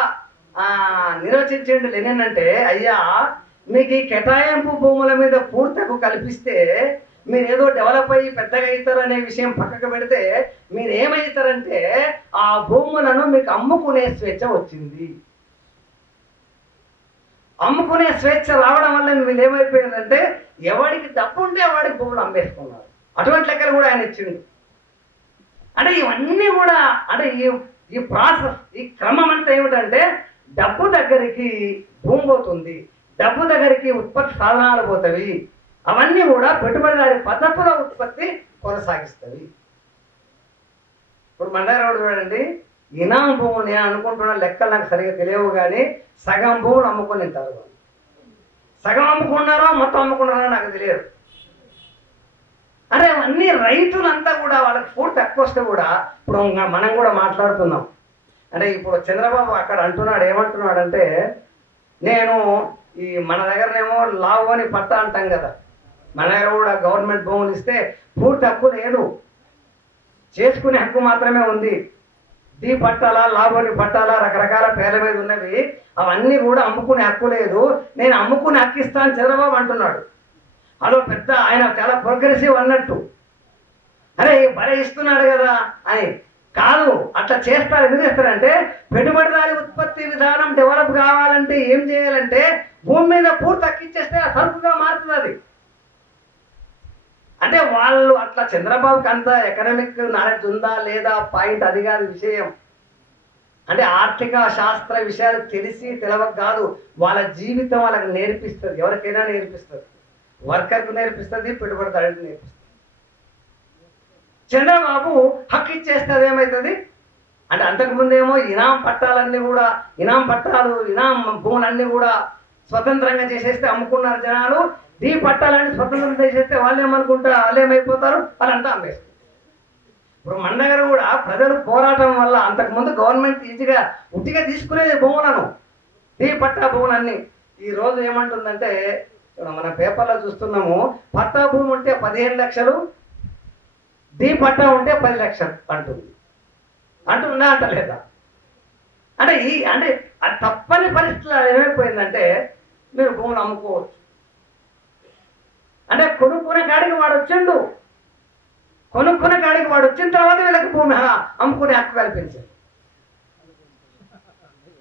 నిర్వచించండి లెనిన్ అంటే అయ్యా మీకు ఈ కేటాయింపు భూముల మీద పూర్తి హక్కు కల్పిస్తే మీరు ఏదో డెవలప్ అయ్యి పెద్దగా అవుతారు అనే విషయం పక్కకు పెడితే మీరు ఏమవుతారంటే ఆ భూములను మీకు అమ్ముకునే స్వేచ్ఛ వచ్చింది. అమ్ముకునే స్వేచ్ఛ రావడం వల్ల వీళ్ళు ఏమైపోయిందంటే ఎవరికి డబ్బు ఉంటే వాడికి భూములు అమ్మేసుకున్నారు. అటువంటి లెక్కలు కూడా ఆయన ఇచ్చింది. అంటే ఇవన్నీ కూడా అంటే ఈ ప్రాసెస్, ఈ క్రమం అంతా ఏమిటంటే డబ్బు దగ్గరికి భూమి పోతుంది, డబ్బు దగ్గరికి ఉత్పత్తి సాధనాలు పోతాయి, అవన్నీ కూడా పెట్టుబడిదారి పద్ధతుల ఉత్పత్తి కొనసాగిస్తవి. ఇప్పుడు మండగరోడ్ చూడండి, ఇనాం భూములు నేను అనుకుంటున్న లెక్కలు నాకు సరిగా తెలియవు, కానీ సగం భూములు అమ్ముకొని తింటారు వాళ్ళు. సగం అమ్ముకున్నారో మొత్తం అమ్ముకున్నారో నాకు తెలియదు. అంటే అన్ని రైతులంతా కూడా వాళ్ళకి ఫుడ్ తక్కువ వస్తే కూడా, ఇప్పుడు మనం కూడా మాట్లాడుతున్నాం అంటే ఇప్పుడు చంద్రబాబు అక్కడ అంటున్నాడు, ఏమంటున్నాడంటే, నేను ఈ మన దగ్గరనేమో లావోని పట్ట అంటాం కదా, మన దగ్గర కూడా గవర్నమెంట్ భూములు ఇస్తే పూర్తి హక్కు లేదు, చేసుకునే హక్కు మాత్రమే ఉంది. దీ పట్టాలా, లాభోని పట్టాలా, రకరకాల పేర్ల మీద ఉన్నవి, అవన్నీ కూడా అమ్ముకునే హక్కు లేదు, నేను అమ్ముకునే హక్కు ఇస్తాను చంద్రబాబు అంటున్నాడు. అదో పెద్ద ఆయన చాలా ప్రోగ్రెసివ్ అన్నట్టు. అరే భలే ఇస్తున్నాడు కదా అని కాదు, అట్లా చేస్తారు. ఎందుకు చేస్తారంటే, పెట్టుబడిదారి ఉత్పత్తి విధానం డెవలప్ కావాలంటే ఏం చేయాలంటే, భూమి మీద పూర్తి తగ్గించేస్తే ఆ సరుకుగా మారుతుంది అది. అంటే వాళ్ళు అట్లా చంద్రబాబుకి అంత ఎకనామిక్ నాలెడ్జ్ ఉందా లేదా పాయింట్ అది కాదు విషయం. అంటే ఆర్థిక శాస్త్ర విషయాలు తెలిసి తెలవక కాదు, వాళ్ళ జీవితం వాళ్ళకి నేర్పిస్తుంది. ఎవరికైనా నేర్పిస్తుంది, వర్కర్కు నేర్పిస్తుంది, పెట్టుబడిదారులకు నేర్పిస్తుంది. చంద్రబాబు హక్కు ఇచ్చేస్తుంది, ఏమవుతుంది అంటే, అంతకుముందేమో ఇనాం పట్టాలన్నీ కూడా, ఇనాం పట్టాలు, ఇనాం భూములన్నీ కూడా స్వతంత్రంగా చేసేస్తే అమ్ముకున్నారు జనాలు. ఈ పట్టాలన్నీ స్వతంత్రం చేసేస్తే వాళ్ళు ఏమనుకుంటారు, వాళ్ళు ఏమైపోతారు, వాళ్ళంతా అమ్మేస్తారు. ఇప్పుడు మన దగ్గర కూడా ప్రజలు పోరాటం వల్ల అంతకుముందు గవర్నమెంట్ ఈజీగా ఉట్టిగా తీసుకునేది భూములను, ఈ పట్టా భూములన్నీ. ఈ రోజు ఏమంటుందంటే, మన పేపర్లో చూస్తున్నాము, పట్టా భూమి ఉంటే 15 లక్షలు, దీ పట్టా ఉంటే 10 లక్షలు అంటుందా అంటలేదా? అంటే అంటే అది తప్పని పరిస్థితులు ఏమైపోయిందంటే, మీరు భూములు అమ్ముకోవచ్చు. అంటే కొనుక్కునే కాడికి వాడు వచ్చిండు, కొనుక్కునే కాడికి వాడు వచ్చిన తర్వాత వీళ్ళకి భూమి అమ్ముకునే హక్కు కల్పించారు.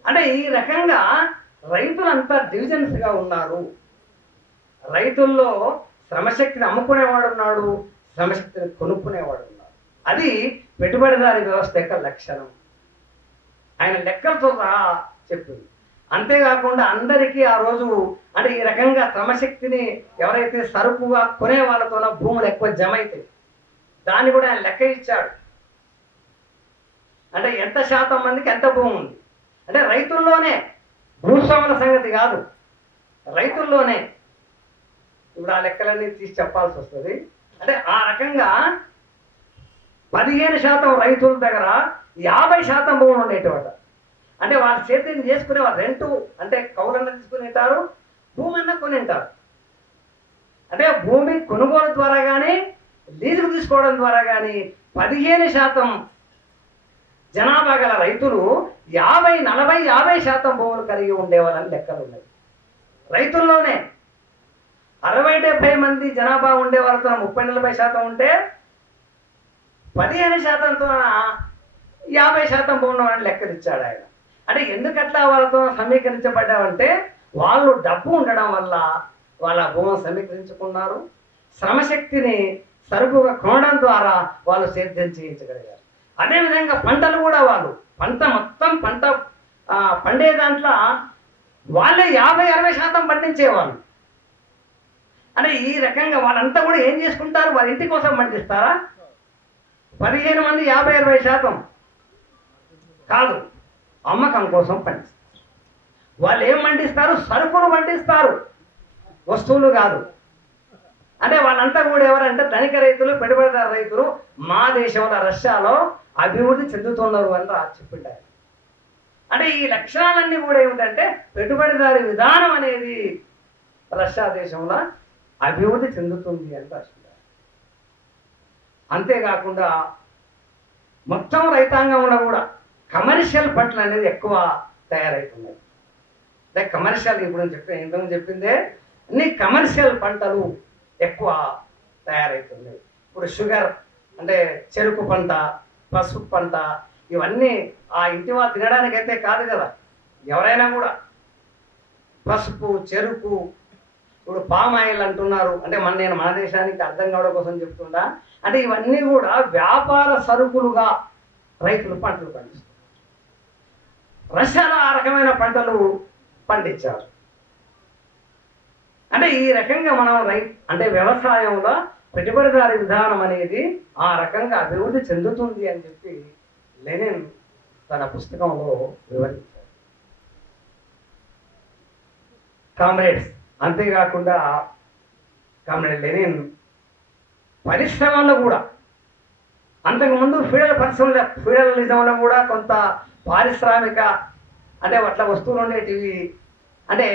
అంటే ఈ రకంగా రైతులంతా డివిజన్స్ గా ఉన్నారు. రైతుల్లో శ్రమశక్తిని అమ్ముకునేవాడు ఉన్నాడు, శ్రమశక్తిని కొనుక్కునేవాడు ఉన్నాడు. అది పెట్టుబడిదారి వ్యవస్థ యొక్క లక్షణం. ఆయన లెక్కలతో సహా చెప్పింది. అంతేకాకుండా అందరికీ ఆ రోజు అంటే ఈ రకంగా శ్రమశక్తిని ఎవరైతే సరుకుగా కొనే వాళ్ళతోన భూములు ఎక్కువ జమ అవుతాయి, దాన్ని కూడా ఆయన లెక్క ఇచ్చాడు. అంటే ఎంత శాతం మందికి ఎంత భూమి ఉంది అంటే రైతుల్లోనే, భూస్వాముల సంగతి కాదు, రైతుల్లోనే. ఇప్పుడు ఆ లెక్కలన్నీ తీసి చెప్పాల్సి వస్తుంది. అంటే ఆ రకంగా 15% రైతుల దగ్గర 50% భూములు ఉండేటమాట. అంటే వాళ్ళు సేద్యం చేసుకునే వాళ్ళు రెంటు అంటే కౌలన్న తీసుకుని ఉంటారు, భూమి అన్న కొని ఉంటారు. అంటే భూమి కొనుగోలు ద్వారా కానీ లీజుకు తీసుకోవడం ద్వారా కానీ 15% జనాభా గల రైతులు 50, 40, 50% భూములు కలిగి ఉండేవాళ్ళని లెక్కలు ఉన్నాయి. రైతుల్లోనే 60-70 మంది జనాభా ఉండే వాళ్ళతో 30-40% ఉంటే 15%తో 50% భూములు అని లెక్కలు ఇచ్చాడు ఆయన. అంటే ఎందుకట్లా వాళ్ళతో సమీకరించబడ్డామంటే, వాళ్ళు డబ్బు ఉండడం వల్ల వాళ్ళ భూమిని సమీకరించుకున్నారు, శ్రమశక్తిని సరుకుగా కొనడం ద్వారా వాళ్ళు సేద్యం చేయించగలిగారు. అదేవిధంగా పంటలు కూడా వాళ్ళు మొత్తం పంట పండే దాంట్లో వాళ్ళే 50-60% పండించేవాళ్ళు. అంటే ఈ రకంగా వాళ్ళంతా కూడా ఏం చేసుకుంటారు, వాళ్ళ ఇంటి కోసం పండిస్తారా? 15 మంది 50-60% కాదు, అమ్మకం కోసం పండిస్తారు. వాళ్ళు ఏం పండిస్తారు? సరుకులు పండిస్తారు, వస్తువులు కాదు. అంటే వాళ్ళంతా కూడా ఎవరంటే ధనిక రైతులు, పెట్టుబడిదారు రైతులు మా దేశంలో రష్యాలో అభివృద్ధి చెందుతున్నారు అని చెప్పింటారు. అంటే ఈ లక్షణాలన్నీ కూడా ఏమిటంటే, పెట్టుబడిదారి విధానం అనేది రష్యా దేశంలో అభివృద్ధి చెందుతుంది అని రాసింటారు. అంతేకాకుండా మొత్తం రైతాంగంలో కూడా కమర్షియల్ పంటలు అనేది ఎక్కువ తయారవుతున్నాయి. అంటే కమర్షియల్ ఇప్పుడు ఇంతకు చెప్పిందే అన్ని కమర్షియల్ పంటలు ఎక్కువ తయారవుతున్నాయి. ఇప్పుడు షుగర్ అంటే చెరుకు పంట, పసుపు పంట, ఇవన్నీ ఆ ఇంటి వాళ్ళు తినడానికైతే కాదు కదా, ఎవరైనా కూడా పసుపు, చెరుకు, ఇప్పుడు పామ్ ఆయిల్ అంటున్నారు. అంటే నేను మన దేశానికి అర్థం కావడం కోసం చెప్తుండా. అంటే ఇవన్నీ కూడా వ్యాపార సరుకులుగా రైతులు పంటలు పండిస్తారు. రష్యాలో ఆ రకమైన పంటలు పండించారు. అంటే ఈ రకంగా మనం అంటే వ్యవసాయంలో పెట్టుబడిదారి విధానం అనేది ఆ రకంగా అభివృద్ధి చెందుతుంది అని చెప్పి లెనిన్ తన పుస్తకంలో వివరించారు. కామ్రేడ్స్, అంతేకాకుండా కామ్రేడ్ లెనిన్ పరిశ్రమల్లో కూడా అంతకుముందు ఫ్యూడలిజంలో కూడా కొంత పారిశ్రామిక అంటే అట్లా వస్తువులు ఉండేటివి. అంటే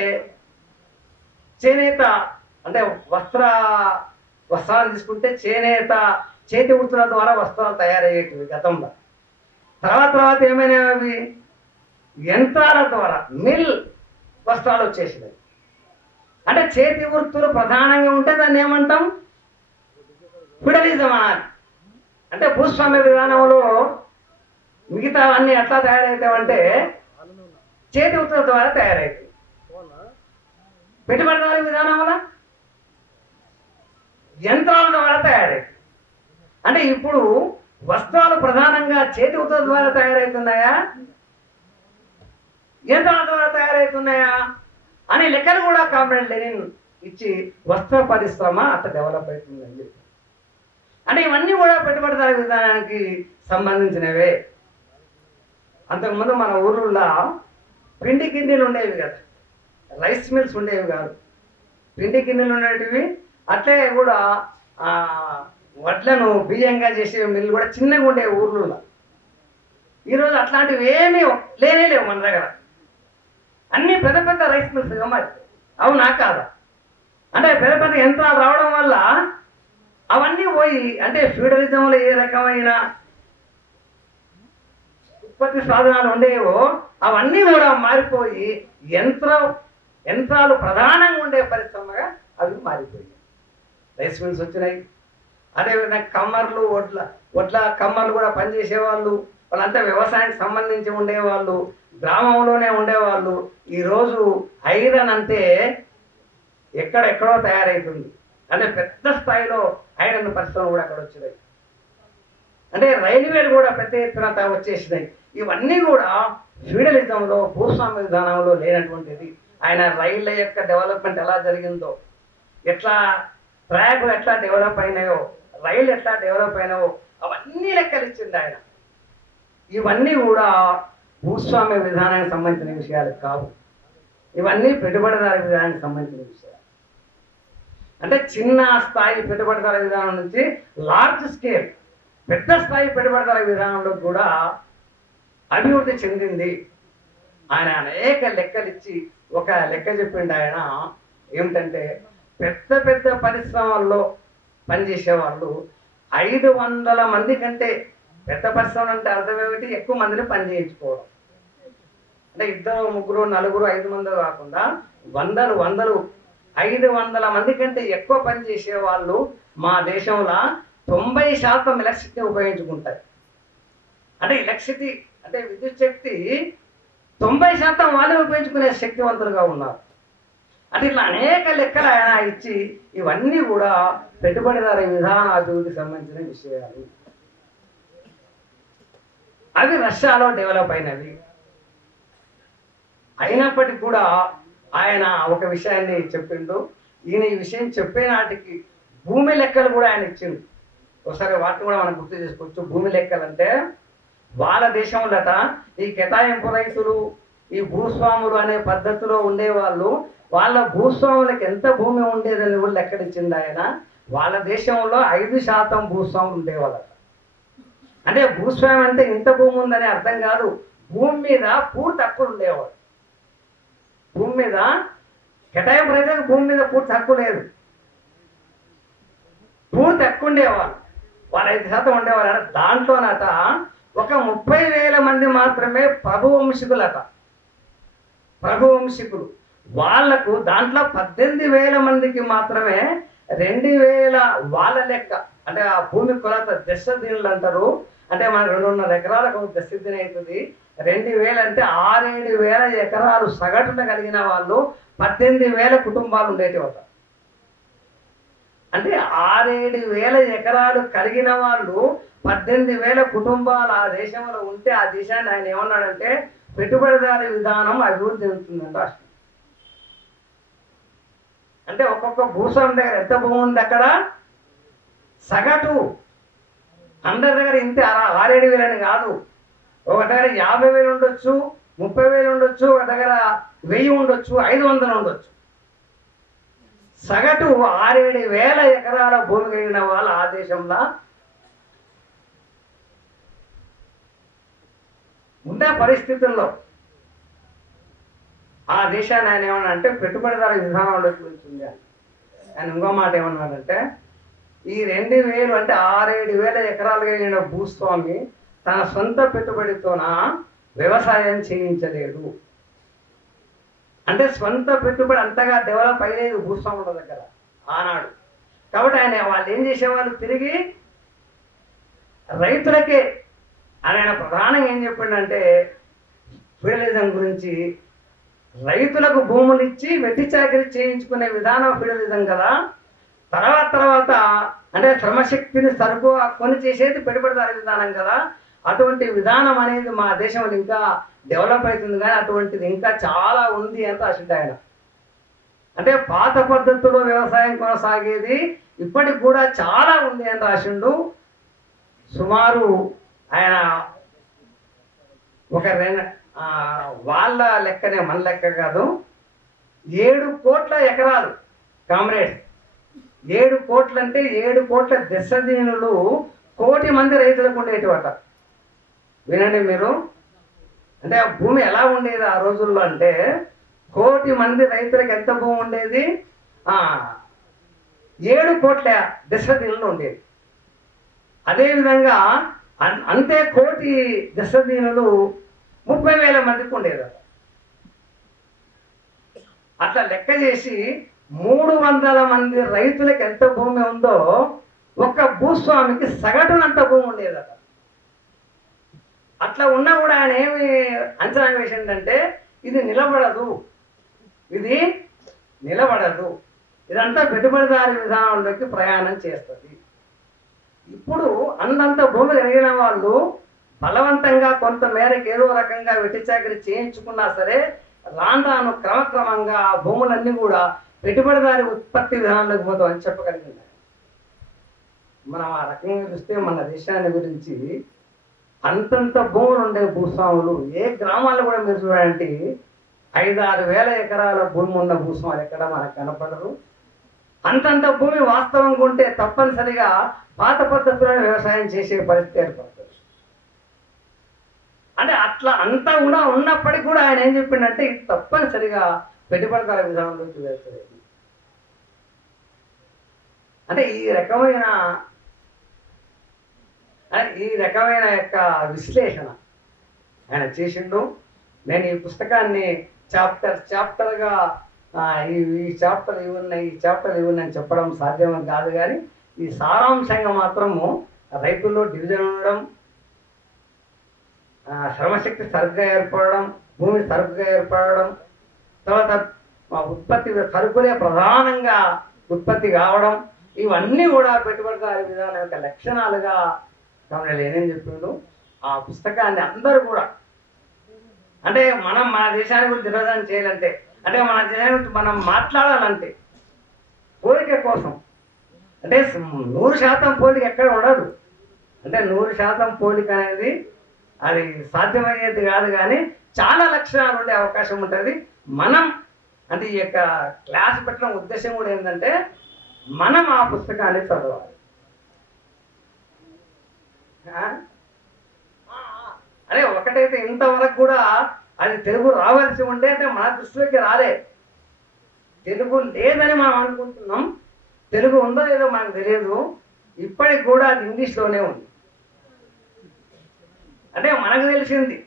చేనేత అంటే వస్త్రాలు తీసుకుంటే చేనేత చేతి వృత్తుల ద్వారా వస్త్రాలు తయారయ్యేటివి గతంలో. తర్వాత ఏమైనవి యంత్రాల ద్వారా మిల్ వస్త్రాలు వచ్చేసినాయి. అంటే చేతి వృత్తులు ప్రధానంగా ఉంటే దాన్ని ఏమంటాం? ఫ్యూడలిజం అనాలి. అంటే భూస్వామ్య విధానంలో మిగతా అన్ని ఎట్లా తయారవుతామంటే చేతి వృత్తుల ద్వారా తయారవుతాయి. పెట్టుబడిదారీ విధానం వల్ల యంత్రాల ద్వారా తయారవుతాయి. అంటే ఇప్పుడు వస్త్రాలు ప్రధానంగా చేతి వృత్తుల ద్వారా తయారవుతున్నాయా, యంత్రాల ద్వారా తయారవుతున్నాయా అనే లెక్కలు కూడా కామ్రేడ్ లెనిన్ ఇచ్చి వస్త్ర పరిశ్రమ అట్లా డెవలప్ అవుతుందని చెప్పి. అంటే ఇవన్నీ కూడా పెట్టుబడిదారీ విధానానికి సంబంధించినవే. అంతకుముందు మన ఊర్లలో పిండి గిన్నెలు ఉండేవి కదా, రైస్ మిల్స్ ఉండేవి కాదు, పిండి గిన్నెలు ఉండేటివి. అట్లే కూడా వడ్లను బియ్యంగా చేసే మిల్లు కూడా చిన్నగా ఉండే ఊర్లలో. ఈరోజు అట్లాంటివి ఏమీ లేవు మన దగ్గర. అన్ని పెద్ద పెద్ద రైస్ మిల్స్ మరి అవునా కాదా? అంటే పెద్ద పెద్ద యంత్రాలు రావడం వల్ల అవన్నీ పోయి అంటే ఫ్యూడలిజంలో ఏ రకమైన ఉత్పత్తి సాధనాలు ఉండేవో అవన్నీ కూడా మారిపోయి యంత్రాలు ప్రధానంగా ఉండే పరిశ్రమగా అవి మారిపోయాయి. రైస్ మిల్స్ వచ్చినాయి. అదేవిధంగా కమ్మర్లు, వడ్ల కమ్మర్లు కూడా పనిచేసేవాళ్ళు. వాళ్ళంతా వ్యవసాయానికి సంబంధించి ఉండేవాళ్ళు, గ్రామంలోనే ఉండేవాళ్ళు. ఈరోజు ఐరన్ అంటే ఎక్కడెక్కడో తయారవుతుంది. అంటే పెద్ద స్థాయిలో ఐరన్ పరిశ్రమలు కూడా అక్కడ వచ్చినాయి. అంటే రైల్వేలు కూడా పెద్ద ఎత్తున వచ్చేసినాయి. ఇవన్నీ కూడా ఫ్యూడలిజంలో భూస్వామ్య విధానంలో లేనటువంటిది. ఆయన రైళ్ల యొక్క డెవలప్మెంట్ ఎలా జరిగిందో, ఎట్లా ట్రాక్ ఎట్లా డెవలప్ అయినాయో, రైలు ఎట్లా డెవలప్ అయినాయో అవన్నీ లెక్కలు ఇచ్చింది ఆయన. ఇవన్నీ కూడా భూస్వామ్య విధానానికి సంబంధించిన విషయాలు కావు. ఇవన్నీ పెట్టుబడిదారీ విధానానికి సంబంధించిన విషయాలు. అంటే చిన్న స్థాయి పెట్టుబడిదారీ విధానం నుంచి లార్జ్ స్కేల్ పెద్ద స్థాయి పెట్టుబడిదారీ విధానంలో కూడా అభివృద్ధి చెందింది. ఆయన అనేక లెక్కలు ఇచ్చి ఒక లెక్క చెప్పిండు ఆయన. ఏమిటంటే పెద్ద పెద్ద పరిశ్రమల్లో పనిచేసే వాళ్ళు 500 మంది కంటే, పెద్ద పరిశ్రమలు అంటే అర్థం ఏమిటి, ఎక్కువ మందిని పని చేయించుకోవడం. అంటే 2, 3, 4, 5 మంది కాకుండా వందలు 500 మంది కంటే ఎక్కువ పని చేసే వాళ్ళు మా దేశంలో 90% ఎలక్ట్రిసిటీని ఉపయోగించుకుంటారు. అంటే ఎలక్ట్రిసిటీ అంటే విద్యుత్ శక్తి 90% వాళ్ళే ఉపయోగించుకునే శక్తివంతులుగా ఉన్నారు. అంటే ఇట్లా అనేక లెక్కలు ఆయన ఇచ్చి ఇవన్నీ కూడా పెట్టుబడిదారీ విధాన అభివృద్ధికి సంబంధించిన విషయాలు. అవి రష్యాలో డెవలప్ అయినవి. అయినప్పటికీ కూడా ఆయన ఒక విషయాన్ని చెప్పిండు. ఈయన ఈ విషయం చెప్పే నాటికి భూమి లెక్కలు కూడా ఆయన ఇచ్చిండు. ఒకసారి వాటిని కూడా మనం గుర్తు చేసుకోవచ్చు. భూమి లెక్కలు అంటే వాళ్ళ దేశంలోట ఈ కేటాయింపు రైతులు, ఈ భూస్వాములు అనే పద్ధతిలో ఉండేవాళ్ళు. వాళ్ళ భూస్వాములకు ఎంత భూమి ఉండేదని కూడా లెక్కడిచ్చింది ఆయన. వాళ్ళ దేశంలో 5% భూస్వాములు ఉండేవాళ్ళట. అంటే భూస్వామి అంటే ఇంత భూమి ఉందని అర్థం కాదు. భూమి మీద పూర్తి హక్కులు ఉండేవాడు. భూమి మీద కేటాయింపు రైతులకు భూమి మీద పూర్తి హక్కు లేదు. పూర్తి హక్కు ఉండేవాళ్ళు. వాళ్ళు 5% ఉండేవారు. దాంట్లోనట ఒక 30,000 మంది మాత్రమే ప్రభువంశికులట. ప్రభువంశికులు వాళ్లకు దాంట్లో 18,000 మందికి మాత్రమే 2,000 వాళ్ళ లెక్క. అంటే ఆ భూమి కొలత దశదినులు అంటారు. అంటే మన 2.5 ఎకరాలకు దశదిన అవుతుంది. 2,000 అంటే 6-7 ఎకరాలు సగటున కలిగిన వాళ్ళు 18,000 కుటుంబాలు ఉండేటివట. అంటే 6-7 ఎకరాలు కలిగిన వాళ్ళు 18,000 కుటుంబాలు ఆ దేశంలో ఉంటే ఆ దేశాన్ని ఆయన ఏమన్నాడంటే పెట్టుబడిదారీ విధానం అభివృద్ధి చెందుతుందని రాష్ట్రం. అంటే ఒక్కొక్క భూస్వామి దగ్గర ఎంత భూమి ఉంది అక్కడ సగటు అందరి దగ్గర ఇంతే 6-7 వేలని కాదు. ఒక దగ్గర 50,000 ఉండొచ్చు, 30,000 ఉండొచ్చు, ఒక దగ్గర 1000 ఉండొచ్చు, 500 ఉండొచ్చు. సగటు 6-7 వేల ఎకరాల భూమి కలిగిన వాళ్ళు ఆ దేశంలో ఉన్న పరిస్థితుల్లో ఆ దేశాన్ని ఆయన ఏమన్నా అంటే పెట్టుబడిదారు విధానంలోకి వెళ్తుంది. ఆయన ఇంకో మాట ఏమన్నాడంటే ఈ 2,000 అంటే 6-7 వేల ఎకరాలు కలిగిన భూస్వామి తన సొంత పెట్టుబడితోన వ్యవసాయం చేయించలేదు. అంటే సొంత పెట్టుబడి అంతగా డెవలప్ అయ్యేది భూస్వాముల దగ్గర ఆనాడు. కాబట్టి ఆయన వాళ్ళు ఏం చేసేవాళ్ళు తిరిగి రైతులకే ఆయన ప్రధానంగా ఏం చెప్పిండంటే ఫీడలిజం గురించి రైతులకు భూములు ఇచ్చి వెట్టి చాకరీ చేయించుకునే విధానం ఫీడలిజం కదా. తర్వాత అంటే శ్రమశక్తిని సరుకు కొని చేసేది పెట్టుబడిదారి విధానం కదా. అటువంటి విధానం అనేది మా దేశంలో ఇంకా డెవలప్ అవుతుంది, కానీ అటువంటిది ఇంకా చాలా ఉంది అని రాసిండు ఆయన. అంటే పాత పద్ధతిలో వ్యవసాయం కొనసాగేది ఇప్పటికి కూడా చాలా ఉంది అని రాసిండు. సుమారు ఆయన ఒక వాళ్ళ లెక్కనే, మన లెక్క కాదు, 7 కోట్ల ఎకరాలు కామ్రేడ్స్. 7 కోట్లు అంటే 7 కోట్ల దశదీనులు 1 కోటి మంది రైతులకు ఉండేటివట. వినండి మీరు, అంటే ఆ భూమి ఎలా ఉండేది ఆ రోజుల్లో అంటే 1 కోటి మంది రైతులకు ఎంత భూమి ఉండేది? 7 కోట్ల దశదీనులు ఉండేది. అదేవిధంగా అంతే 1 కోటి దశదీనులు 30,000 మందికి ఉండేదట. అట్లా లెక్క చేసి 300 మంది రైతులకు ఎంత భూమి ఉందో ఒక్క భూస్వామికి సగటునంత భూమి ఉండేదట. అట్లా ఉన్నా కూడా ఆయన ఏమి అంచనా వేసిందంటే ఇది నిలబడదు, ఇది నిలబడదు, ఇదంతా పెట్టుబడిదారి విధానంలోకి ప్రయాణం చేస్తుంది. ఇప్పుడు అంతంత భూమి కలిగిన వాళ్ళు బలవంతంగా కొంత మేరకు ఏదో రకంగా వెట్టి చాకరీ చేయించుకున్నా సరే రాను క్రమక్రమంగా ఆ భూములన్నీ కూడా పెట్టుబడిదారి ఉత్పత్తి విధానంలోకి పోతామని చెప్పగలిగింది. మనం ఆ రకంగా చూస్తే మన దేశాన్ని గురించి అంతంత భూములు ఉండే భూస్వాములు ఏ గ్రామాల్లో కూడా మీరు చూడండి 5-6 వేల ఎకరాల భూమి ఉన్న భూస్వాములు ఎక్కడ మనకు కనపడరు. అంతంత భూమి వాస్తవంగా ఉంటే తప్పనిసరిగా పాత పద్ధతిలో వ్యవసాయం చేసే పరిస్థితి ఏర్పడుతుంది. అంటే అట్లా అంతా కూడా ఉన్నప్పటికీ కూడా ఆయన ఏం చెప్పిండంటే ఇది తప్పనిసరిగా పెట్టుబడిదార విధానంలోకి వెళ్తుంది. అంటే ఈ రకమైన యొక్క విశ్లేషణ ఆయన చేసిండు. నేను ఈ పుస్తకాన్ని చాప్టర్గా ఈ చాప్టర్ ఇవ్వని చెప్పడం సాధ్యం కాదు, కానీ ఈ సారాంశంగా మాత్రము రైతుల్లో డివిజన్ ఉండడం, శ్రమశక్తి సరుకుగా ఏర్పడడం, భూమి సరుకుగా ఏర్పడడం, తర్వాత ఉత్పత్తి సరుకులే ప్రధానంగా ఉత్పత్తి కావడం, ఇవన్నీ కూడా పెట్టుబడిదారి విధానం యొక్క లక్షణాలుగా ఏమేం చెప్పిండు. ఆ పుస్తకాన్ని అందరూ కూడా అంటే మనం మన దేశాన్ని గురించి నిర్వహణ చేయాలంటే, అంటే మన దేశాన్ని గురించి మనం మాట్లాడాలంటే పోలిక కోసం, అంటే 100% పోలిక ఎక్కడ ఉండదు. అంటే 100% పోలిక అనేది అది సాధ్యమయ్యేది కాదు, కానీ చాలా లక్షణాలు ఉండే అవకాశం ఉంటుంది. మనం అంటే ఈ యొక్క క్లాస్ పెట్టడం ఉద్దేశం కూడా ఏంటంటే మనం ఆ పుస్తకాన్ని చదవాలి. అదే ఒకటైతే ఇంతవరకు కూడా అది తెలుగు రావాల్సి ఉంటే అంటే మన దృష్టిలోకి రాలే. తెలుగు లేదని మనం అనుకుంటున్నాం, తెలుగు ఉందో లేదో మనకు తెలియదు. ఇప్పటికి కూడా అది ఇంగ్లీష్లోనే ఉంది. అంటే మనకు తెలిసింది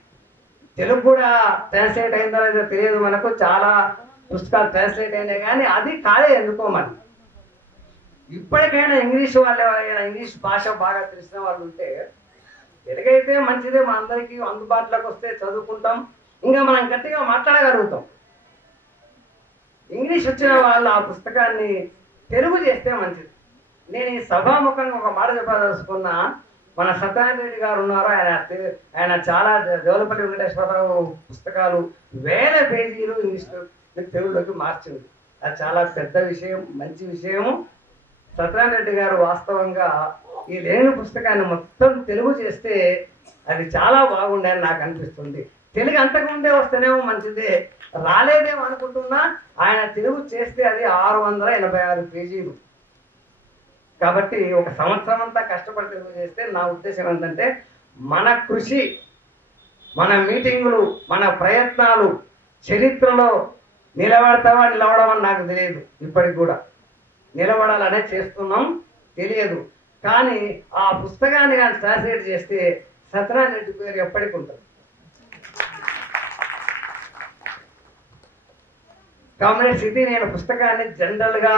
తెలుగు కూడా ట్రాన్స్లేట్ అయిందో లేదో తెలియదు మనకు. చాలా పుస్తకాలు ట్రాన్స్లేట్ అయినాయి, కానీ అది కాలే ఎందుకో మరి. ఇప్పటికైనా ఇంగ్లీష్ ఇంగ్లీష్ భాష బాగా తెలిసిన వాళ్ళు ఉంటే తెలుగైతే మంచిదే, మన అందరికీ అందుబాటులోకి వస్తే చదువుకుంటాం, ఇంకా మనం గట్టిగా మాట్లాడగలుగుతాం. ఇంగ్లీష్ వచ్చిన వాళ్ళు ఆ పుస్తకాన్ని తెలుగు చేస్తే మంచిది. నేను ఈ సభాముఖంగా ఒక మాట చెప్పదలుచుకున్నా. మన సత్యనారాయణ రెడ్డి గారు ఉన్నారు, ఆయన చాలా దేవులపల్లి వెంకటేశ్వరరావు పుస్తకాలు 1000 పేజీలు ఇంగ్లీష్ తెలుగులోకి మార్చింది. అది చాలా పెద్ద విషయం, మంచి విషయము. సత్యనారాయణ గారు వాస్తవంగా ఈ లేని పుస్తకాన్ని మొత్తం తెలుగు చేస్తే అది చాలా బాగుండే అని నాకు అనిపిస్తుంది. తెలుగు అంతకుముందే వస్తేనేమో మంచిదే, రాలేదేమో అనుకుంటున్నా. ఆయన తెలుగు చేస్తే అది 686 పేజీలు. కాబట్టి ఒక సంవత్సరం అంతా కష్టపడి తెలుగు చేస్తే నా ఉద్దేశం ఏంటంటే మన కృషి, మన మీటింగులు, మన ప్రయత్నాలు చరిత్రలో నిలబడతావా నిలబడమని నాకు తెలియదు. ఇప్పటికి కూడా నిలబడాలనే చేస్తున్నాం, తెలియదు. కానీ ఆ పుస్తకాన్ని కానీ ట్రాన్స్లేట్ చేస్తే సత్యనారాయణ రెడ్డి పేరు ఎప్పటికి ఉంటుంది. కామ్రేడ్స్, ఇది నేను పుస్తకాన్ని జనరల్గా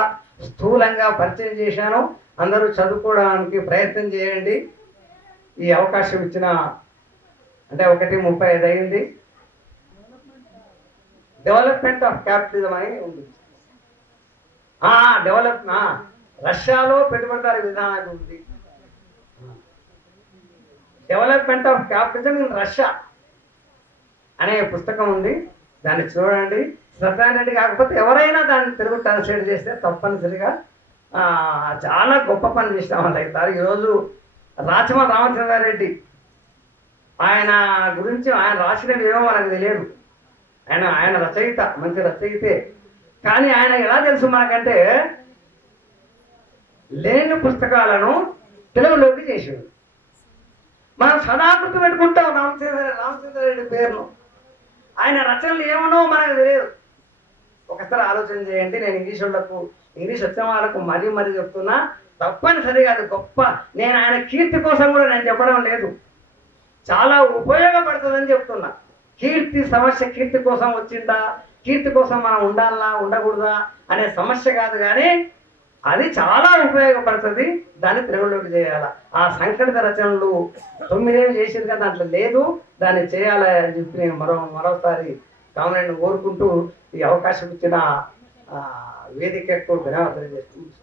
స్థూలంగా పరిచయం చేశాను. అందరూ చదువుకోవడానికి ప్రయత్నం చేయండి. ఈ అవకాశం ఇచ్చిన అంటే 1:35 అయింది. డెవలప్మెంట్ ఆఫ్ క్యాపిటలిజం అని ఉంది. రష్యాలో పెట్టుబడిదారీ విధానం ఉంది. Development of capitalism in Russia అనే పుస్తకం ఉంది. దాన్ని చూడండి. సత్యనారాయణ రెడ్డి కాకపోతే ఎవరైనా దాన్ని తెలుగు ట్రాన్స్లేట్ చేస్తే తప్పనిసరిగా చాలా గొప్ప పని చేసిన వాళ్ళు అవుతారు. ఈరోజు రామచంద్రారెడ్డి ఆయన గురించి ఆయన రాసినవి ఏమో మనకు తెలియదు. ఆయన రచయిత, మంచి రచయితే. కానీ ఆయన ఎలా తెలుసు మనకంటే లేని పుస్తకాలను తెలుగులోకి చేసిండు. మనం సదా గుర్తు పెట్టుకుంటాం రామచంద్రారెడ్డి పేరును. ఆయన రచనలు ఏమనో మనకు తెలియదు. ఒకసారి ఆలోచన చేయండి. నేను ఇంగ్లీష్ వచ్చిన వాళ్ళకు మరీ చెప్తున్నా, తప్పనిసరిగా అది గొప్ప. నేను ఆయన కీర్తి కోసం కూడా నేను చెప్పడం లేదు, చాలా ఉపయోగపడుతుందని చెప్తున్నా. కీర్తి కోసం వచ్చిందా, కీర్తి కోసం మనం ఉండాలా ఉండకూడదా అనే సమస్య కాదు, కానీ అది చాలా ఉపయోగపడుతుంది. దాన్ని తెలుగులోకి చేయాల. ఆ సంకలిత రచనలు 9 చేసేది కదా, దాంట్లో లేదు. దాన్ని చేయాలి అని చెప్పి నేను మరోసారి కామరేడ్ని కోరుకుంటూ ఈ అవకాశం ఇచ్చిన వేదికకు ధన్యవాదాలు చేస్తున్నాను.